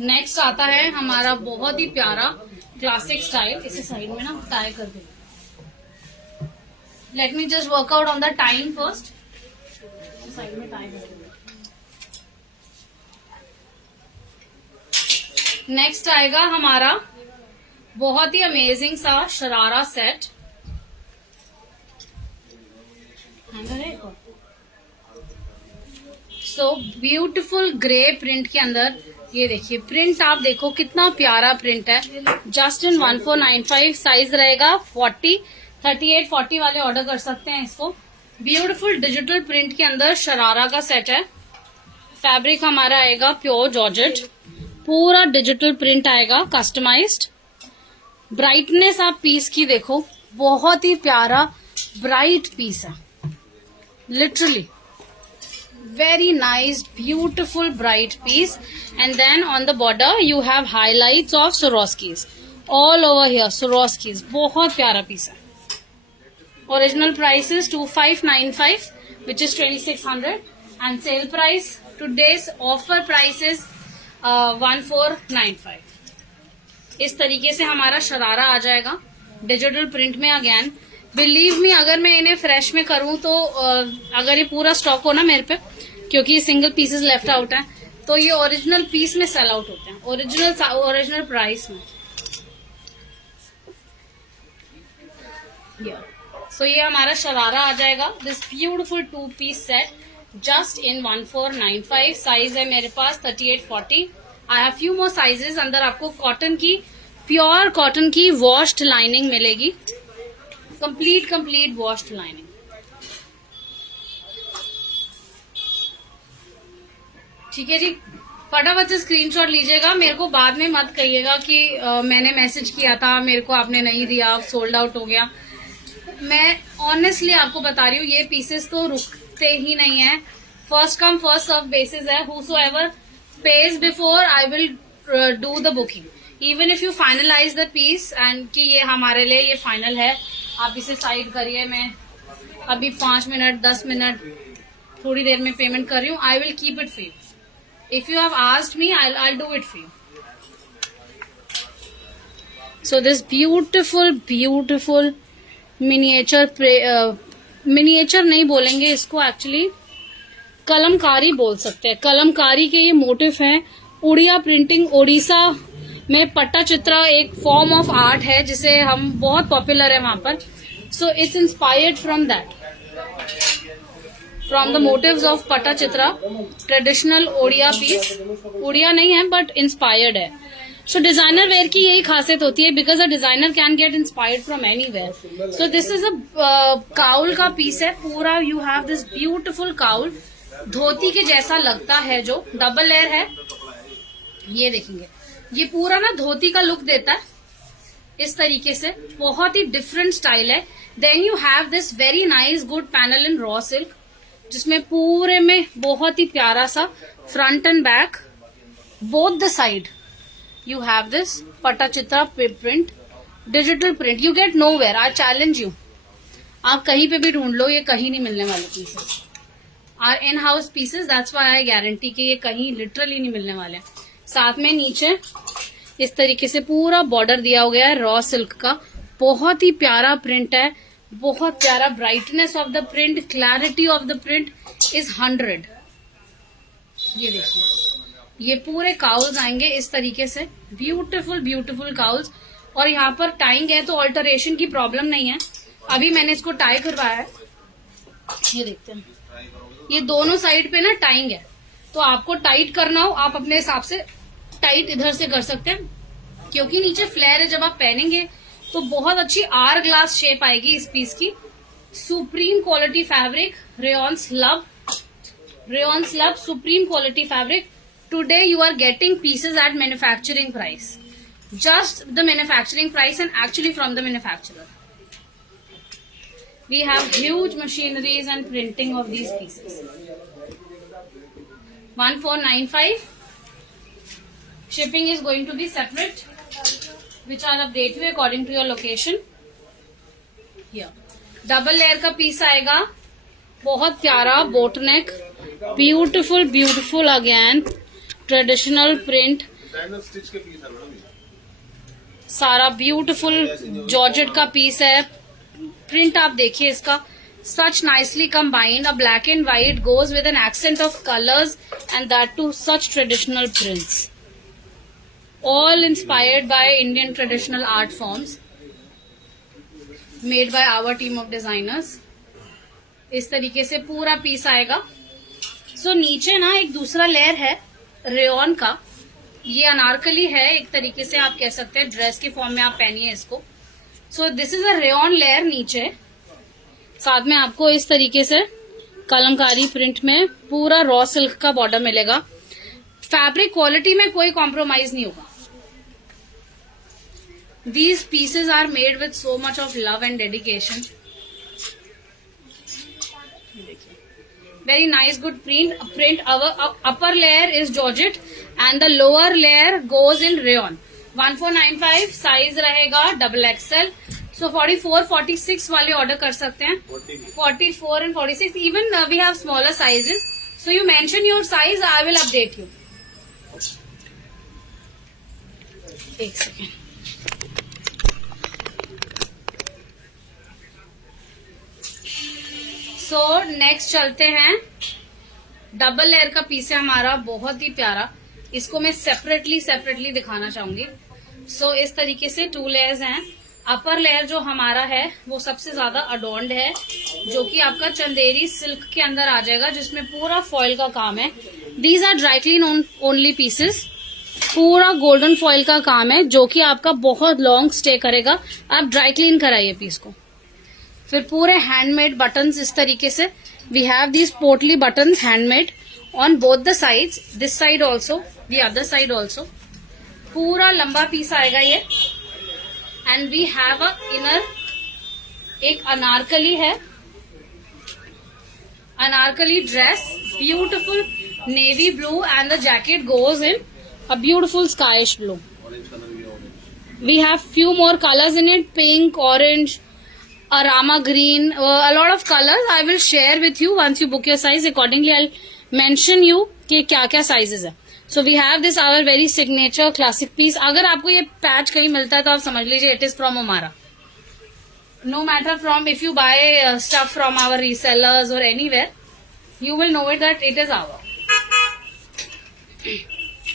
Next आता है हमारा बहुत ही प्यारा क्लासिक स्टाइल। इसे साइड में ना टाई कर दे। Let me just work out on the time first. Side में टाई कर दे। नेक्स्ट आएगा हमारा बहुत ही अमेजिंग सा शरारा सेट। हैंगर है सो ब्यूटिफुल ग्रे प्रिंट के अंदर। ये देखिए प्रिंट, आप देखो कितना प्यारा प्रिंट है। जस्ट इन 1495 साइज रहेगा। 40, 38, 40 वाले ऑर्डर कर सकते हैं इसको। ब्यूटीफुल डिजिटल प्रिंट के अंदर शरारा का सेट है। फैब्रिक हमारा आएगा प्योर जॉर्जेट, पूरा डिजिटल प्रिंट आएगा कस्टमाइज्ड। ब्राइटनेस आप पीस की देखो, बहुत ही प्यारा ब्राइट पीस है, literally very nice beautiful bright piece. And then on the border you have highlights of Swarovskis all over here. Swarovskis बहुत प्यारा पीस है। Original price is 2595 which is 2600 and sale price today's offer price is 1495। इस तरीके से हमारा शरारा आ जाएगा digital print में। अगेन बिलीव मी, अगर मैं इन्हें फ्रेश में करूं तो अगर ये पूरा स्टॉक हो ना मेरे पे, क्योंकि सिंगल पीसेस लेफ्ट आउट हैं, तो ये ओरिजिनल पीस में सेल आउट होते हैं, ओरिजिनल प्राइस में। सो ये हमारा शरारा आ जाएगा। This beautiful 2 piece set just in 1495। Size है मेरे पास 38, 40। I have few more sizes. अंदर आपको कॉटन की, प्योर कॉटन की वॉश्ड लाइनिंग मिलेगी, कंप्लीट वॉश्ड लाइनिंग। ठीक है जी, फटाफट से स्क्रीनशॉट लीजिएगा। मेरे को बाद में मत कहिएगा कि मैंने मैसेज किया था, मेरे को आपने नहीं दिया, सोल्ड आउट हो गया। मैं ऑनेस्टली आपको बता रही हूँ, ये पीसेस तो रुकते ही नहीं है। First come first serve basis है। whosoever pays before I will do the booking. Even if you finalize the piece and कि ये हमारे लिए ये फाइनल है, आप इसे साइड करिए। मैं अभी 5 मिनट 10 मिनट थोड़ी देर में पेमेंट कर रही हूँ। I will keep it for you. If you have asked me, I'll do it for you. So this beautiful miniature नहीं बोलेंगे इसको, एक्चुअली कलमकारी बोल सकते हैं। कलमकारी के ये मोटिव हैं। उड़िया प्रिंटिंग, ओडिशा में पट्टा चित्रा एक फॉर्म ऑफ आर्ट है जिसे हम बहुत पॉपुलर है वहां पर। So it's inspired from that, from the motifs of Pattachitra, traditional Odia piece. Odia नहीं है बट इंस्पायर्ड है। सो डिजाइनर वेयर की यही खासियत होती है, because a designer can get inspired from anywhere. So this is a cowl का पीस है पूरा। You have this beautiful cowl, dhoti के जैसा लगता है, जो डबल लेयर है। ये देखेंगे, ये पूरा ना धोती का लुक देता है इस तरीके से, बहुत ही डिफरेंट स्टाइल है। Then you have this very nice good panel in raw silk, जिसमें पूरे में बहुत ही प्यारा सा front and back, both the side you have this Pattachitra print, digital print. You get nowhere, I challenge you, आप कहीं पे भी ढूंढ लो, ये कहीं नहीं मिलने वाले pieces. Are in house pieces, that's why I guarantee कि ये कहीं लिटरली नहीं मिलने वाले। साथ में नीचे इस तरीके से पूरा बॉर्डर दिया हो गया है रॉ सिल्क का। बहुत ही प्यारा प्रिंट है, बहुत प्यारा। Brightness of the print, clarity of the print is 100। ये देखिए, ये पूरे काउल्स आएंगे इस तरीके से, ब्यूटीफुल ब्यूटीफुल काउल्स। और यहाँ पर टाइंग है तो ऑल्टरेशन की प्रॉब्लम नहीं है। अभी मैंने इसको टाई करवाया है, ये देखते हैं, ये दोनों साइड पे ना टाइंग है, तो आपको टाइट करना हो आप अपने हिसाब से टाइट इधर से कर सकते हैं, क्योंकि नीचे फ्लेयर है। जब आप पहनेंगे तो बहुत अच्छी आर ग्लास शेप आएगी इस पीस की। Supreme quality fabric, rayon slub, rayon slub, supreme quality fabric. Today you are getting pieces at manufacturing price, just the manufacturing price and actually from the manufacturer. We have huge machineries and printing of these pieces. 1495. Shipping is going to be separate, which I'll update you according to your location. Here, double layer का piece आएगा, बहुत प्यारा boat neck, beautiful beautiful again traditional print, stitch के piece है madam. सारा beautiful georgette का piece है। Print आप देखिए इसका, such nicely combined. A black and white goes with an accent of colours and that too such traditional prints, all inspired by Indian traditional art forms made by our team of designers. इस तरीके से पूरा piece आएगा। सो नीचे ना एक दूसरा layer है रेयॉन का, ये अनारकली है एक तरीके से, आप कह सकते हैं ड्रेस के फॉर्म में आप पहनिए इसको। सो this is a rayon layer नीचे, साथ में आपको इस तरीके से कलमकारी प्रिंट में पूरा रॉ सिल्क का बॉर्डर मिलेगा। फैब्रिक क्वालिटी में कोई कॉम्प्रोमाइज नहीं होगा। These pieces are made with so much of love and dedication. Very nice, good print. Our upper layer is georgette and the lower layer goes in rayon. 1495 size रहेगा XXL. So 44, 46 वाले order कर सकते हैं. 44 and 46. Even we have smaller sizes. So you mention your size, I will update you. एक second. So next चलते हैं, double layer का piece है हमारा, बहुत ही प्यारा। इसको मैं सेपरेटली दिखाना चाहूंगी। सो इस तरीके से 2 लेयर्स हैं। अपर लेयर जो हमारा है वो सबसे ज्यादा अडोर्न्ड है, जो कि आपका चंदेरी सिल्क के अंदर आ जाएगा, जिसमें पूरा फॉइल का काम है। These are dry clean only pieces, पूरा गोल्डन फॉइल का काम है, जो कि आपका बहुत लॉन्ग स्टे करेगा। आप ड्राई क्लीन कराइए पीस को। फिर पूरे हैंडमेड बटन्स इस तरीके से, we have these potli buttons handmade on both the sides, this side also, the other side also. पूरा लंबा पीस आएगा ये। And we have a inner, एक अनारकली है, anarkali dress, beautiful navy blue and the jacket goes in a beautiful skyish blue. We have few more colors in it, pink, orange, a rama green, a lot of colors. I will share with you once you book your size. Accordingly, I'll mention you कि क्या-क्या sizes है. So we have this our very signature classic piece. अगर आपको ये patch कहीं मिलता है तो आप समझ लीजिए it is from Amara. No matter from if you buy stuff from our resellers or anywhere, you will know it that it is our.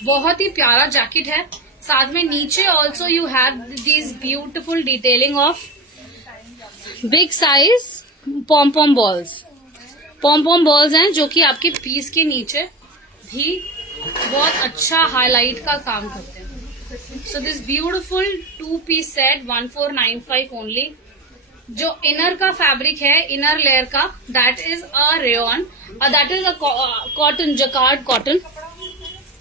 बहुत ही प्यारा जैकेट है. साथ में नीचे also you have these beautiful detailing of big size pom balls. Pom balls हैं जो कि आपके पीस के नीचे भी बहुत अच्छा हाईलाइट का काम करते हैं. So this beautiful 2 piece set 1495 only. जो इनर का फैब्रिक है, इनर लेयर का, that is a rayon, that is a cotton, jacquard cotton.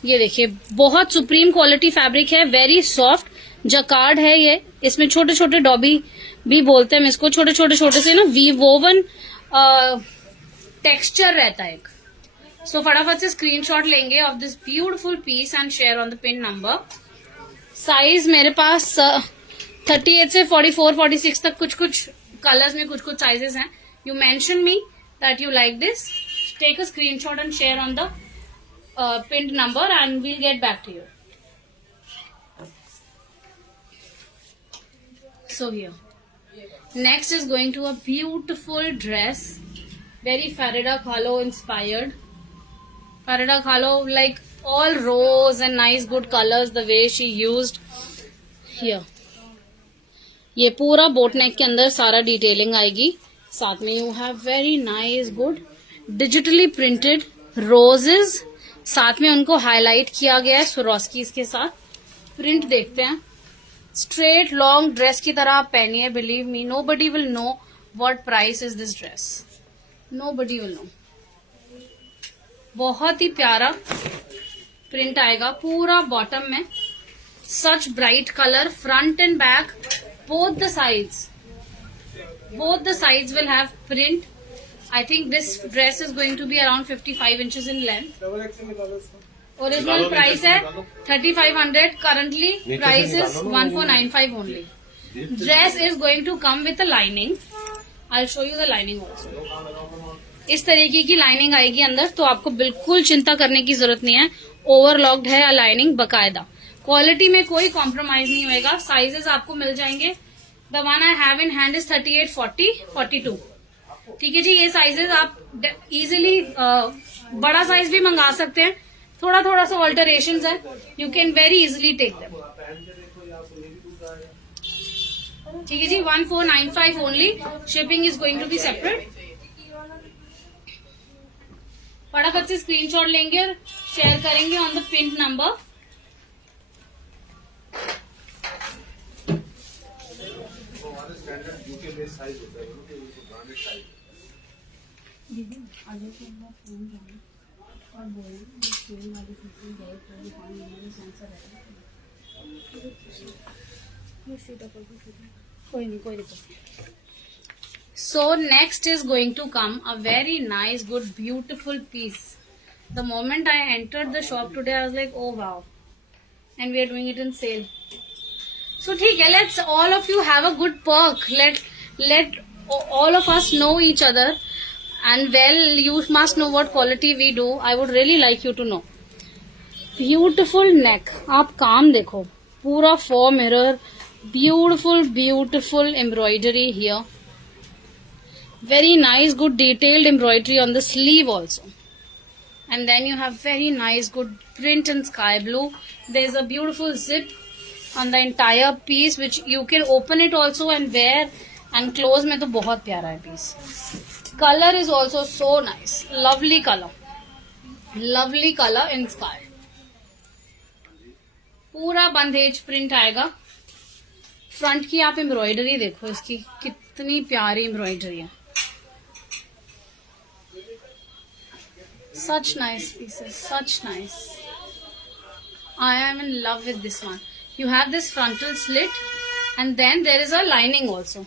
ये देखिए बहुत सुप्रीम क्वालिटी फैब्रिक है, वेरी सॉफ्ट जकार्ड है ये. इसमें छोटे छोटे डॉबी भी बोलते हैं इसको, छोटे छोटे से ना वी वोवन टेक्सचर रहता है एक. सो फटाफट से स्क्रीनशॉट लेंगे of this beautiful piece and share on the pin number. Size मेरे पास 38 से 44, 46 तक कुछ कलर्स में कुछ साइजेस हैं. You mention me that you like this, take a screenshot and share on the pinned number and we'll get back to you. So here. Next is going to a beautiful dress. Very Farida Kahlo inspired. Farida Kahlo, like all rose and nice good colors the way she used. Here. ये पूरा boat neck के अंदर सारा detailing आएगी. साथ में you have very nice good digitally printed roses. साथ में उनको हाईलाइट किया गया है स्वरोस्कीज के साथ. प्रिंट देखते हैं. स्ट्रेट लॉन्ग ड्रेस की तरह आप पहनिए. Believe me, nobody will know what price is this dress. Nobody will know. बहुत ही प्यारा प्रिंट आएगा पूरा बॉटम में. Such bright colour. Front and back both the sides will have print. I think this dress is going to be around 55 inches in length. Original price है 3500. Currently price is 1495 only. Dress is going to come with a lining. I'll show you the lining also. इस तरीके की lining आएगी अंदर, तो आपको बिल्कुल चिंता करने की जरूरत नहीं है. ओवरलॉक्ड है लाइनिंग बकायदा. क्वालिटी में कोई कॉम्प्रोमाइज नहीं होएगा. साइजेस आपको मिल जाएंगे. The one I have in hand is 38, 40, 42. ठीक है जी. ये साइजेस आप इजीली बड़ा साइज भी मंगा सकते हैं. थोड़ा थोड़ा सा ऑल्टरेशन है. You can very easily take them. ठीक है जी. 1495 only. Shipping is going to be separate. फटाफट से स्क्रीनशॉट लेंगे और शेयर करेंगे ऑन द पिन नंबर. कोई दिक्कत. So next is going to come a very nice, good, beautiful piece. The moment I entered the shop today, I was like, oh wow. And we are doing it in sale. So ठीक है, let's all of you have a good perk. Let all of us know each other. And well, you must know what quality we do. I would really like you to know. Beautiful neck. आप काम देखो. पूरा 4 mirror. Beautiful embroidery here. Very nice, good detailed embroidery on the sleeve also. And then you have very nice, good print in sky blue. There's a beautiful zip on the entire piece, which you can open it also and wear and close में तो बहुत प्यारा है piece. Color is also so nice. Lovely color in sky. पूरा बंदेज print आएगा. Front की आप embroidery देखो, इसकी कितनी प्यारी एम्ब्रॉयडरी है. Such nice pieces, such nice. I am in love with this one. You have this frontal slit and then there is a lining also.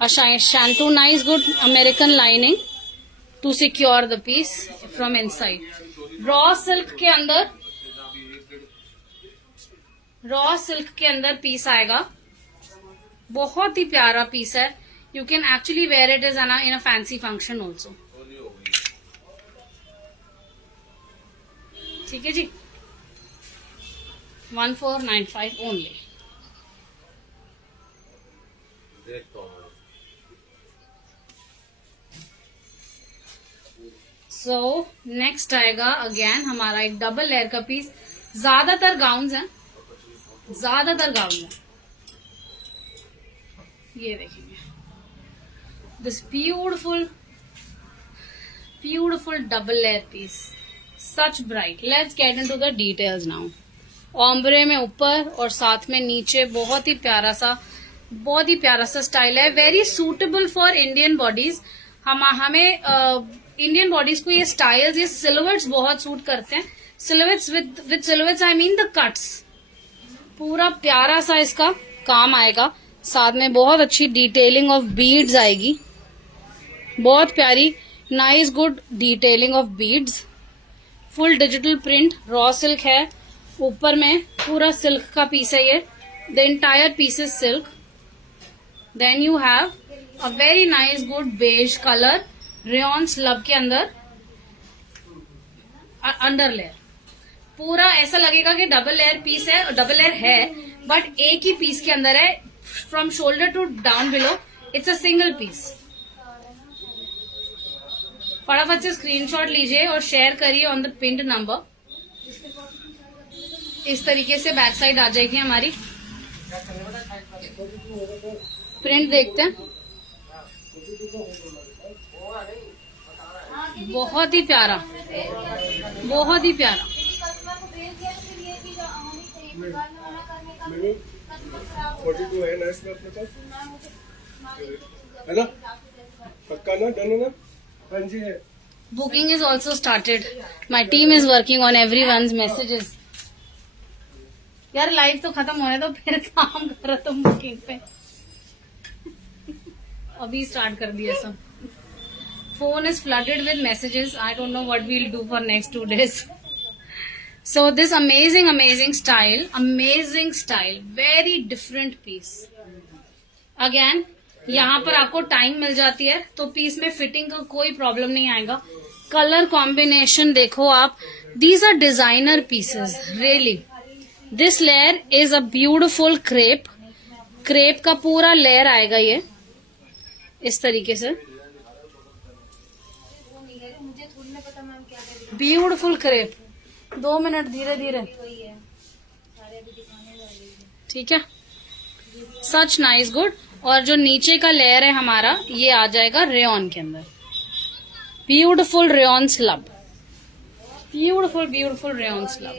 A shantu nice good American lining to secure the piece from inside. Raw silk के अंदर piece आएगा. बहुत ही प्यारा piece है. You can actually wear it as in a fancy function also. ठीक है जी. 1495 only. So next आएगा अगेन हमारा एक डबल लेयर का पीस. ज्यादातर गाउन्स हैं. ये देखेंगे. This beautiful double layer piece. Such bright. Let's get into the details now. Ombre में ऊपर और साथ में नीचे बहुत ही प्यारा सा स्टाइल है. Very suitable for Indian bodies. हमें इंडियन बॉडीज को ये स्टाइल्स, ये सिलुएट्स बहुत सूट करते हैं. Silhouettes with silhouettes I mean the cuts. पूरा प्यारा सा इसका काम आएगा. साथ में बहुत अच्छी डिटेलिंग ऑफ बीड्स आएगी. बहुत प्यारी nice good detailing of beads. Full digital print. Raw silk है. ऊपर में पूरा सिल्क का पीस है ये. The entire piece is silk. Then you have a very nice good beige colour rayon slub के अंदर अंडर लेयर. पूरा ऐसा लगेगा कि डबल लेयर पीस है. डबल लेयर है बट एक ही पीस के अंदर है. from shoulder to down below. It's a single piece. फटाफट से स्क्रीनशॉट लीजिए और शेयर करिए ऑन द पिन्ड नंबर. इस तरीके से बैक साइड आ जाएगी हमारी. प्रिंट देखते हैं. बहुत ही प्यारा, बहुत ही प्यारा. है ना, पक्का ना, डन है ना. हाँ जी है. Booking is also started. My team is working on everyone's messages. यार लाइव तो खत्म होने दो, फिर काम करो तुम बुकिंग पे. अभी स्टार्ट कर दिया सब. Phone is flooded with messages. I don't know what we'll do for next 2 days. So this amazing style, very different piece. Again, यहाँ पर आपको टाइम मिल जाती है तो पीस में फिटिंग का कोई प्रॉब्लम नहीं आएगा. कलर कॉम्बिनेशन देखो आप. These are designer pieces really. This layer is a beautiful crepe. Crepe का पूरा लेयर आएगा ये इस तरीके से. Beautiful crepe. 2 मिनट धीरे धीरे. ठीक है. सच नाइस गुड. और जो नीचे का लेयर है हमारा ये आ जाएगा रेयन के अंदर. Beautiful rayon slub. Beautiful rayon slub.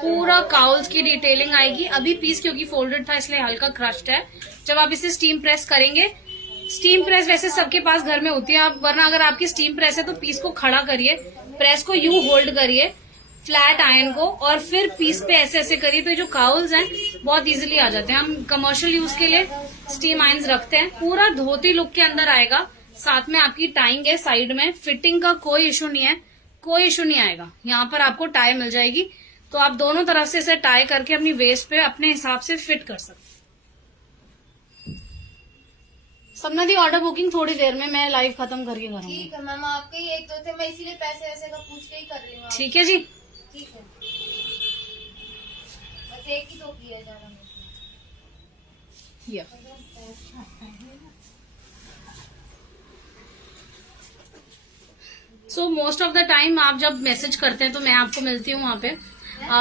पूरा काउल्स की डिटेलिंग आएगी. अभी पीस क्योंकि फोल्डेड था इसलिए हल्का क्रश्ड है. जब आप इसे स्टीम प्रेस करेंगे, स्टीम प्रेस वैसे सबके पास घर में होती है, आप वरना अगर आपकी स्टीम प्रेस है तो पीस को खड़ा करिए, प्रेस को यूं होल्ड करिए फ्लैट आयरन को, और फिर पीस पे ऐसे ऐसे करिए तो जो काउल्स हैं बहुत इजीली आ जाते हैं. हम कमर्शियल यूज के लिए स्टीम आयरन्स रखते हैं. पूरा धोती लुक के अंदर आएगा. साथ में आपकी टाइंग है साइड में. फिटिंग का कोई इशू नहीं है, कोई इशू नहीं आएगा. यहाँ पर आपको टाई मिल जाएगी तो आप दोनों तरफ से इसे टाई करके अपनी वेस्ट पे अपने हिसाब से फिट कर सकते. सबने दी ऑर्डर बुकिंग थोड़ी देर में, मैं लाइव खत्म करके करूंगी. ठीक है मैम. आपके ही एक तो थे, मैं इसीलिए पैसे वैसे का पूछ के ही कर रही हूँ. ठीक है जी. ठीक है. बस एक ही तो किया जाना. या so most of the time आप जब मैसेज करते हैं तो मैं आपको मिलती हूँ वहां पे.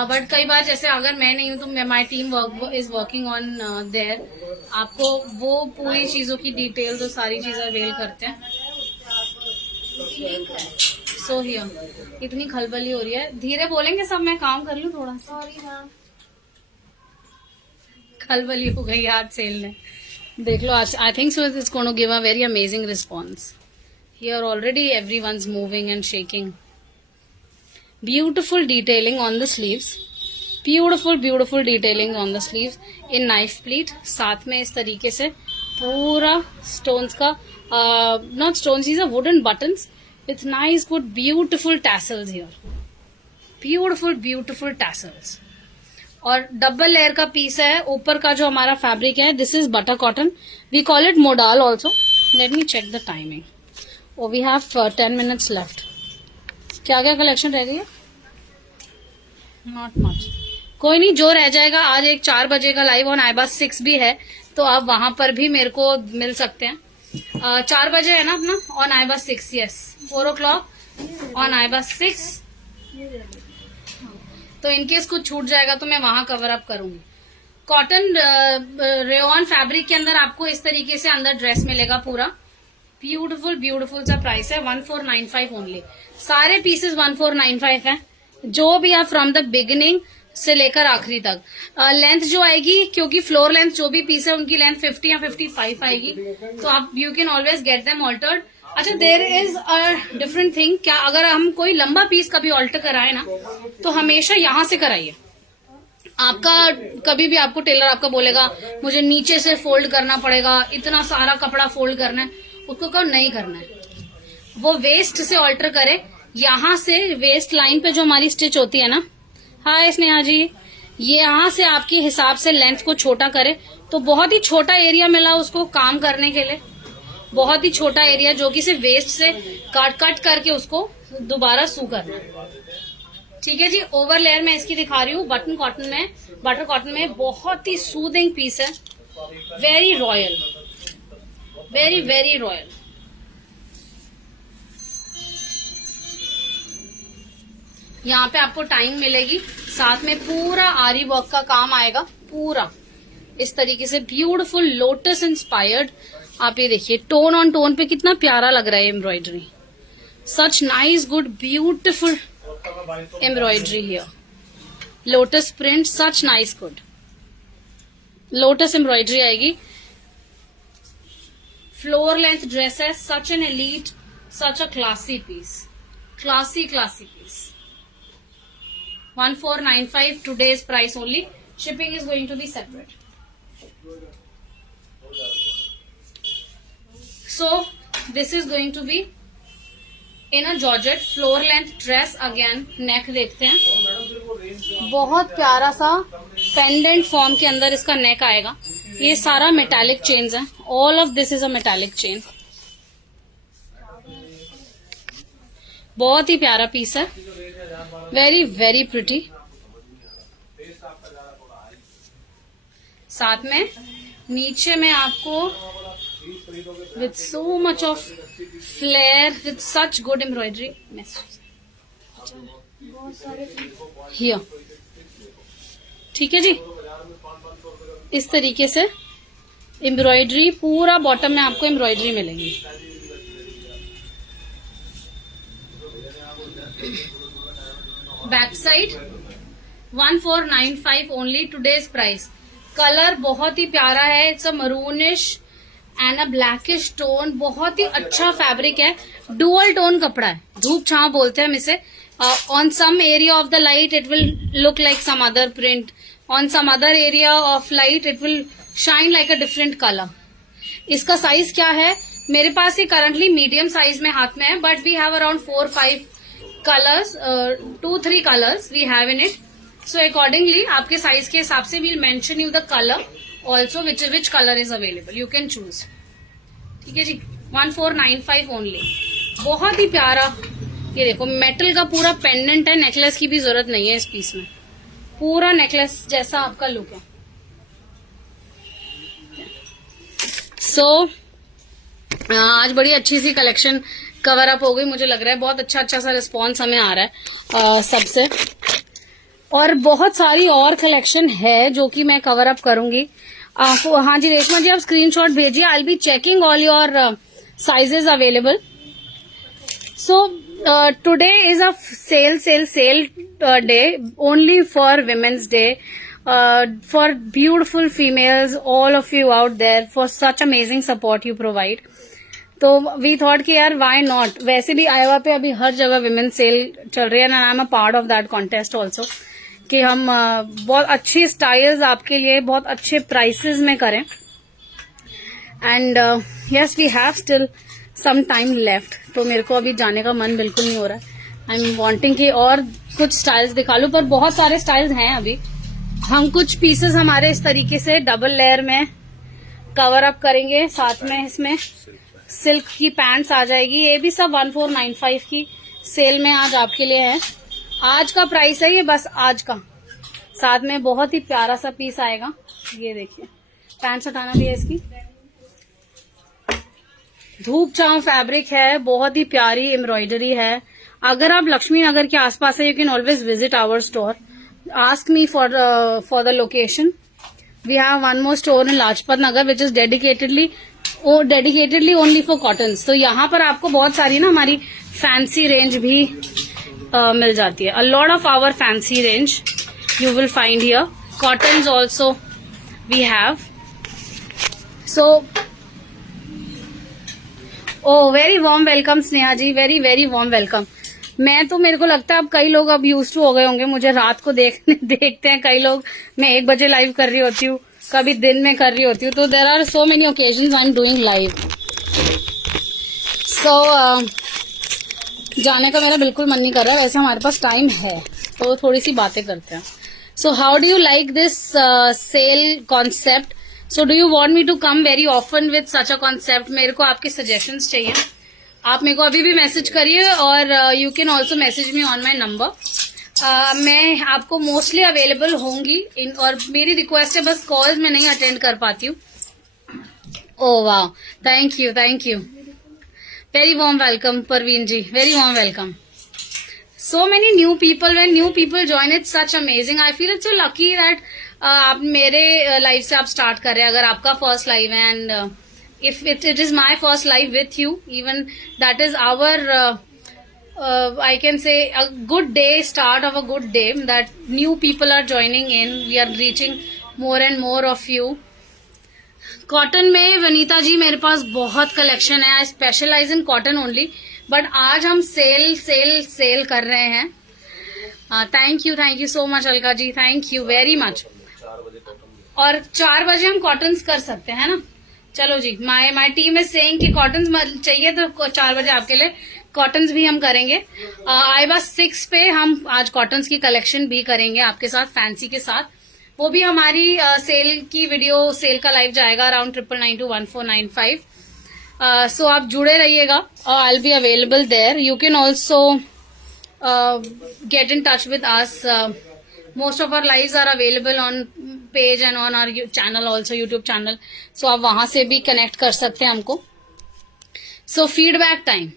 बट कई बार जैसे अगर मैं नहीं हूँ तो my team is working on their. आपको वो पूरी चीजों की डिटेल तो सारी चीजें अवेल करते हैं. सो हियर इतनी खलबली हो रही है. धीरे बोलेंगे सब, मैं काम कर लूँ थोड़ा. Sorry ma'am. खलबली हो गई आज सेल में. देख लो आज. I think so it's going to give a very amazing response. Here already everyone's moving and shaking. Beautiful detailing on the sleeves. Beautiful detailing on the sleeves in knife pleat. साथ में इस तरीके से पूरा stones का not stones, these are wooden buttons with nice good beautiful tassels here. Beautiful tassels. और double layer का piece है. ऊपर का जो हमारा फैब्रिक है this is butter cotton. We call it modal also. Let me check the timing. Oh, we have 10 minutes left. क्या क्या कलेक्शन रह गई है? Not much. कोई नहीं, जो रह जाएगा. आज एक 4 बजे का लाइव ऑन आईबास 6 भी है तो आप वहां पर भी मेरे को मिल सकते हैं. 4 बजे है ना अपना ऑन आईबास 6. यस, 4 o'clock ऑन आईबास 6. तो इनकेस कुछ छूट जाएगा तो मैं वहां कवर अप करूंगी. कॉटन रेयन फैब्रिक के अंदर आपको इस तरीके से अंदर ड्रेस मिलेगा पूरा. ब्यूटिफुल सा प्राइस है. 1495 ओनली. सारे पीसेस 1495 हैं जो भी है फ्रॉम द बिगिनिंग से लेकर आखिरी तक. लेंथ जो आएगी, क्योंकि फ्लोर लेंथ जो भी पीस है उनकी लेंथ 50 या 55 आएगी, तो आप you can always get them altered. अच्छा, there is a different thing. क्या अगर हम कोई लंबा पीस कभी ऑल्टर कराए ना तो हमेशा यहाँ से कराइए. आपका कभी भी आपको टेलर आपका बोलेगा मुझे नीचे से फोल्ड करना पड़ेगा, इतना सारा कपड़ा फोल्ड करना है, उसको कहो नहीं करना है. वो वेस्ट से ऑल्टर करे. यहाँ से वेस्ट लाइन पे जो हमारी स्टिच होती है ना, हाय स्नेहा जी, ये यहाँ से आपके हिसाब से लेंथ को छोटा करे तो बहुत ही छोटा एरिया मिला उसको काम करने के लिए. बहुत ही छोटा एरिया जो कि सिर्फ वेस्ट से कट करके उसको दोबारा सू करना है. ठीक है जी. ओवर लेयर में इसकी दिखा रही हूँ बटन कॉटन में, बटर कॉटन में. बहुत ही सूदिंग पीस है. Very royal, very very royal. यहाँ पे आपको टाइम मिलेगी, साथ में पूरा आरी वर्क का काम आएगा, पूरा इस तरीके से ब्यूटीफुल लोटस इंस्पायर्ड। आप ये देखिए टोन ऑन टोन पे कितना प्यारा लग रहा है embroidery. Such nice good beautiful embroidery here, lotus print, such nice good lotus embroidery आएगी। फ्लोर लेंथ ड्रेस है, such an elite, such a classy piece, classy piece. 1495 today's price only. Shipping is going to be separate. So this is going to be in a georgette floor length dress. Again neck देखते हैं, बहुत प्यारा सा pendant form के अंदर इसका नेक आएगा। ये सारा मेटालिक चेन्स है, all of this is a metallic chain. बहुत ही प्यारा पीस है, वेरी वेरी प्रिटी। साथ में नीचे में आपको with so much of flare, with such good embroidery here, ठीक है जी। इस तरीके से एम्ब्रॉयडरी पूरा बॉटम में आपको एम्ब्रॉयडरी मिलेगी। Back side 1495 only, today's price. Colour बहुत ही प्यारा है, it's a maroonish and a blackish tone, बहुत ही अच्छा फैब्रिक है, डुअल टोन कपड़ा है, धूप छांव बोलते हैं हम इसे। On some area of the light it will look like some other print, on some other area of light it will shine like a different colour. इसका साइज क्या है, मेरे पास ये करंटली मीडियम साइज में हाथ में है, but we have around 4-5 colors, 2-3 colors we have in it. So accordingly आपके साइज के हिसाब से we'll mention you the color also which color is available, you can choose, ठीक है जी। 1495 only, बहुत ही प्यारा। ये देखो मेटल का पूरा पेंडेंट है, नेकलेस की भी जरूरत नहीं है इस पीस में, पूरा नेकलेस जैसा आपका लुक है। So आज बड़ी अच्छी सी कलेक्शन कवर अप हो गई, मुझे लग रहा है बहुत अच्छा सा रिस्पॉन्स हमें आ रहा है सबसे। और बहुत सारी और कलेक्शन है जो कि मैं कवर अप करूंगी। हाँ जी रेशमा जी, आप स्क्रीनशॉट भेजिए, I will be checking all your sizes available. So today is a sale day only for women's day, for beautiful females, all of you out there, for such amazing support you provide. तो we thought कि यार why not, वैसे भी Iowa पे अभी हर जगह women cell चल रही है ना, I am a part of that contest also, कि हम बहुत अच्छी स्टाइल्स आपके लिए बहुत अच्छे प्राइसेस में करें। And yes we have still some time left, तो मेरे को अभी जाने का मन बिल्कुल नहीं हो रहा है। आई एम वांटिंग कि और कुछ स्टाइल्स दिखा लूं, पर बहुत सारे स्टाइल्स हैं अभी। हम कुछ पीसेस हमारे इस तरीके से डबल लेयर में कवर अप करेंगे, साथ में इसमें सिल्क की पैंट्स आ जाएगी। ये भी सब 1495 की सेल में आज आपके लिए है, आज का प्राइस है ये, बस आज का। साथ में बहुत ही प्यारा सा पीस आएगा, ये देखिए पैंट्स हटाना भी है इसकी, धूप छांव फैब्रिक है, बहुत ही प्यारी एम्ब्रॉयडरी है। अगर आप लक्ष्मी नगर के आसपास है, you can always visit our store, ask me for the location. We have one more store in Lajpat Nagar which is dedicatedly only for cottons. तो यहाँ पर आपको बहुत सारी ना हमारी फैंसी रेंज भी मिल जाती है। A lot of our fancy range you will find here, cottons also we have. So oh very warm welcome Sneha ji, very very warm welcome. मैं तो, मेरे को लगता है अब कई लोग अब यूज टू हो गए होंगे मुझे रात को देखते हैं कई लोग। मैं 1 बजे लाइव कर रही होती हूँ, कभी दिन में कर रही होती हूँ, तो there are so many occasions I am doing live. So जाने का मेरा बिल्कुल मन नहीं कर रहा है, वैसे हमारे पास टाइम है तो थोड़ी सी बातें करते हैं। So how do you like this sale concept? So do you want me to come very often with such a concept? मेरे को आपके सजेशंस चाहिए, आप मेरे को अभी भी मैसेज करिए, और you can also message me on my number. मैं आपको मोस्टली अवेलेबल होंगी और मेरी रिक्वेस्ट है बस कॉल्स में नहीं अटेंड कर पाती हूँ. ओह वाह, thank you very warm welcome Parveen ji, very warm welcome. So many new people, when new people join, it's such amazing. I feel it's so lucky that आप मेरे लाइव से आप स्टार्ट कर रहे हैं. अगर आपका फर्स्ट लाइव है and if it is my first live with you, even that is our I can say a good day, start of a good day, that new people are joining in. We are reaching more and more of you. Cotton में वनीता जी मेरे पास बहुत collection है. I specialise in cotton only, but आज हम sale कर रहे हैं. Thank you so much Alka ji, thank you very much. और 4 बजे हम कॉटन्स कर सकते हैं ना. चलो जी, माय टीम इज सेइंग कि कॉटन्स चाहिए तो 4 बजे आपके लिए कॉटन्स भी हम करेंगे. आईबा 6 पे हम आज कॉटन्स की कलेक्शन भी करेंगे आपके साथ, फैंसी के साथ. वो भी हमारी सेल की वीडियो, सेल का लाइव जाएगा अराउंड 99921495. सो आप जुड़े रहिएगा. I will be available there. You can also get in touch with us. Most of our lives are available on page and on our channel also, YouTube channel. So आप वहां से भी connect कर सकते हैं हमको. सो फीडबैक टाइम.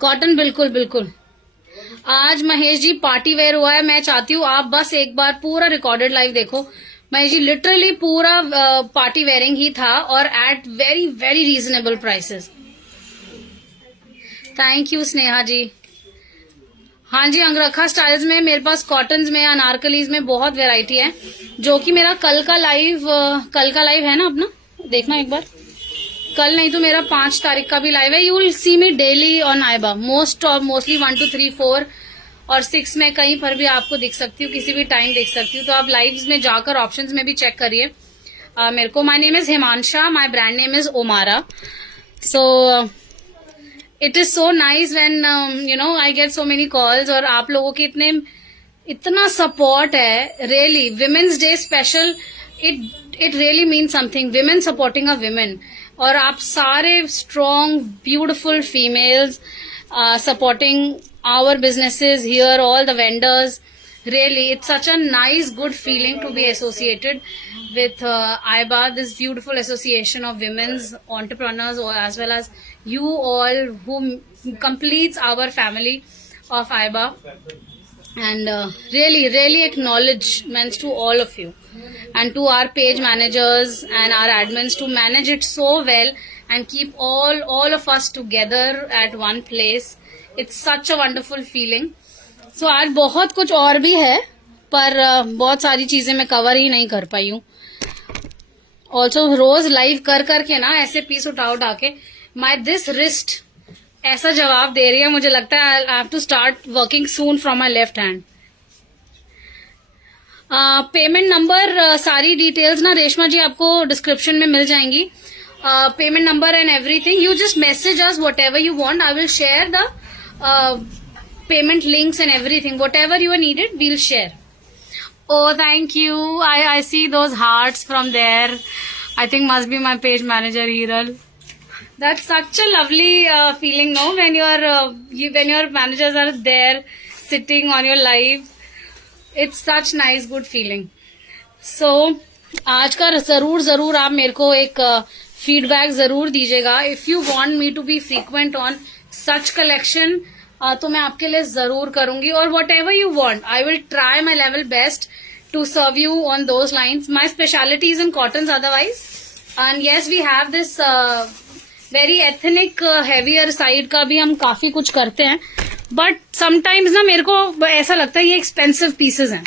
कॉटन बिल्कुल. आज महेश जी पार्टी वेयर हुआ है. मैं चाहती हूँ आप बस एक बार पूरा रिकॉर्डेड लाइव देखो. महेश जी लिटरली पूरा पार्टी वेयरिंग ही था और at very very reasonable prices. Thank you Sneha ji. हाँ जी, अंगरखा स्टाइल्स में मेरे पास कॉटन्स में, अनारकलीज में बहुत वेराइटी है, जो कि मेरा कल का लाइव है ना अपना, देखना एक बार. कल नहीं तो मेरा 5 तारीख का भी लाइव है. You will see me daily on आईबा, मोस्टली 1 2 3 4 और 6 में कहीं पर भी आपको दिख सकती हूँ, किसी भी टाइम देख सकती हूँ. तो आप लाइव्स में जाकर ऑप्शंस में भी चेक करिए मेरे को. My name is Himansha, my brand name is Omara. So it is so nice when I get so many calls और आप लोगों के इतना सपोर्ट है. Really women's day special, it really means something. Women supporting a women. और आप सारे strong beautiful females supporting our businesses here, all the vendors. Really, it's such a nice, good feeling to be associated with AIBA, this beautiful association of women's entrepreneurs, or as well as you all who completes our family of AIBA. And really acknowledgements to all of you and to our page managers and our admins to manage it so well and keep all of us together at one place. It's such a wonderful feeling. So आज बहुत कुछ और भी है, पर बहुत सारी चीजें मैं कवर ही नहीं कर पाई हूँ. ऑल्सो रोज लाइव करके ना ऐसे पीस उठा के माई दिस रिस्ट ऐसा जवाब दे रही है. मुझे लगता है I have to start working soon from my left hand. Payment number, सारी डिटेल्स ना रेशमा जी आपको डिस्क्रिप्शन में मिल जाएंगी. Payment number and everything. You just message us whatever you want. I will share the payment links and everything. Whatever you are needed, we'll share. Oh, thank you. I see those hearts from there. I think must be my page manager, Hiral. That's such a lovely feeling, no? When your managers are there sitting on your live. It's such nice, good feeling. So, आज का जरूर आप मेरे को एक feedback जरूर दीजिएगा. If you want me to be frequent on such collection, तो मैं आपके लिए जरूर करूंगी. और whatever you want, I will try my level best to serve you on those lines. My speciality is in cotton otherwise. And yes, we have this very ethnic heavier side का भी हम काफी कुछ करते हैं. But sometimes ना मेरे को ऐसा लगता है ये एक्सपेंसिव पीसेज हैं.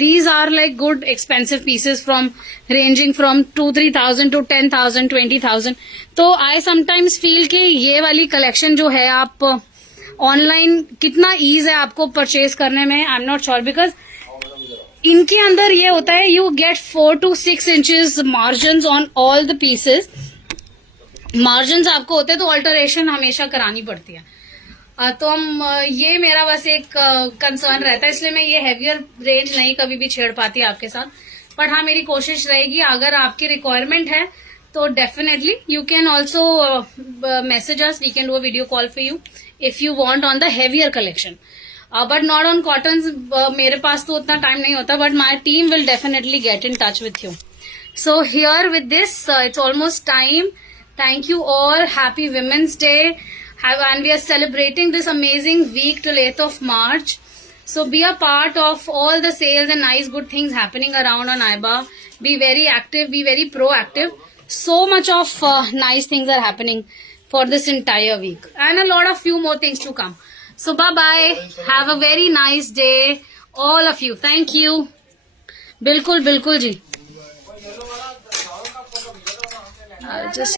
These are like good expensive pieces ranging from 2-3,000 to 10,000, 20,000. तो I sometimes feel कि ये वाली collection जो है आप online कितना ease है आपको purchase करने में, I'm not sure, because इनके अंदर ये होता है you get 4 to 6 inches margins on all the pieces. Margins आपको होते हैं तो alteration हमेशा करानी पड़ती है. तो हम ये मेरा बस एक कंसर्न रहता है, इसलिए मैं ये हैवियर रेंज नहीं कभी भी छेड़ पाती आपके साथ. बट हाँ, मेरी कोशिश रहेगी अगर आपकी रिक्वायरमेंट है तो definitely you can also message us. We can do a video call for you if you want on the heavier collection. But not on cotton. मेरे पास तो उतना टाइम नहीं होता, but my team will definitely get in touch with you. So here with this, it's almost time. Thank you all. Happy Women's Day. And we are celebrating this amazing week till 8th of March. So be a part of all the sales and nice good things happening around on IBA. Be very active, be very proactive. So much of nice things are happening for this entire week. And a lot of few more things to come. So bye-bye. Have a very nice day. All of you. Thank you. बिल्कुल बिल्कुल जी. Just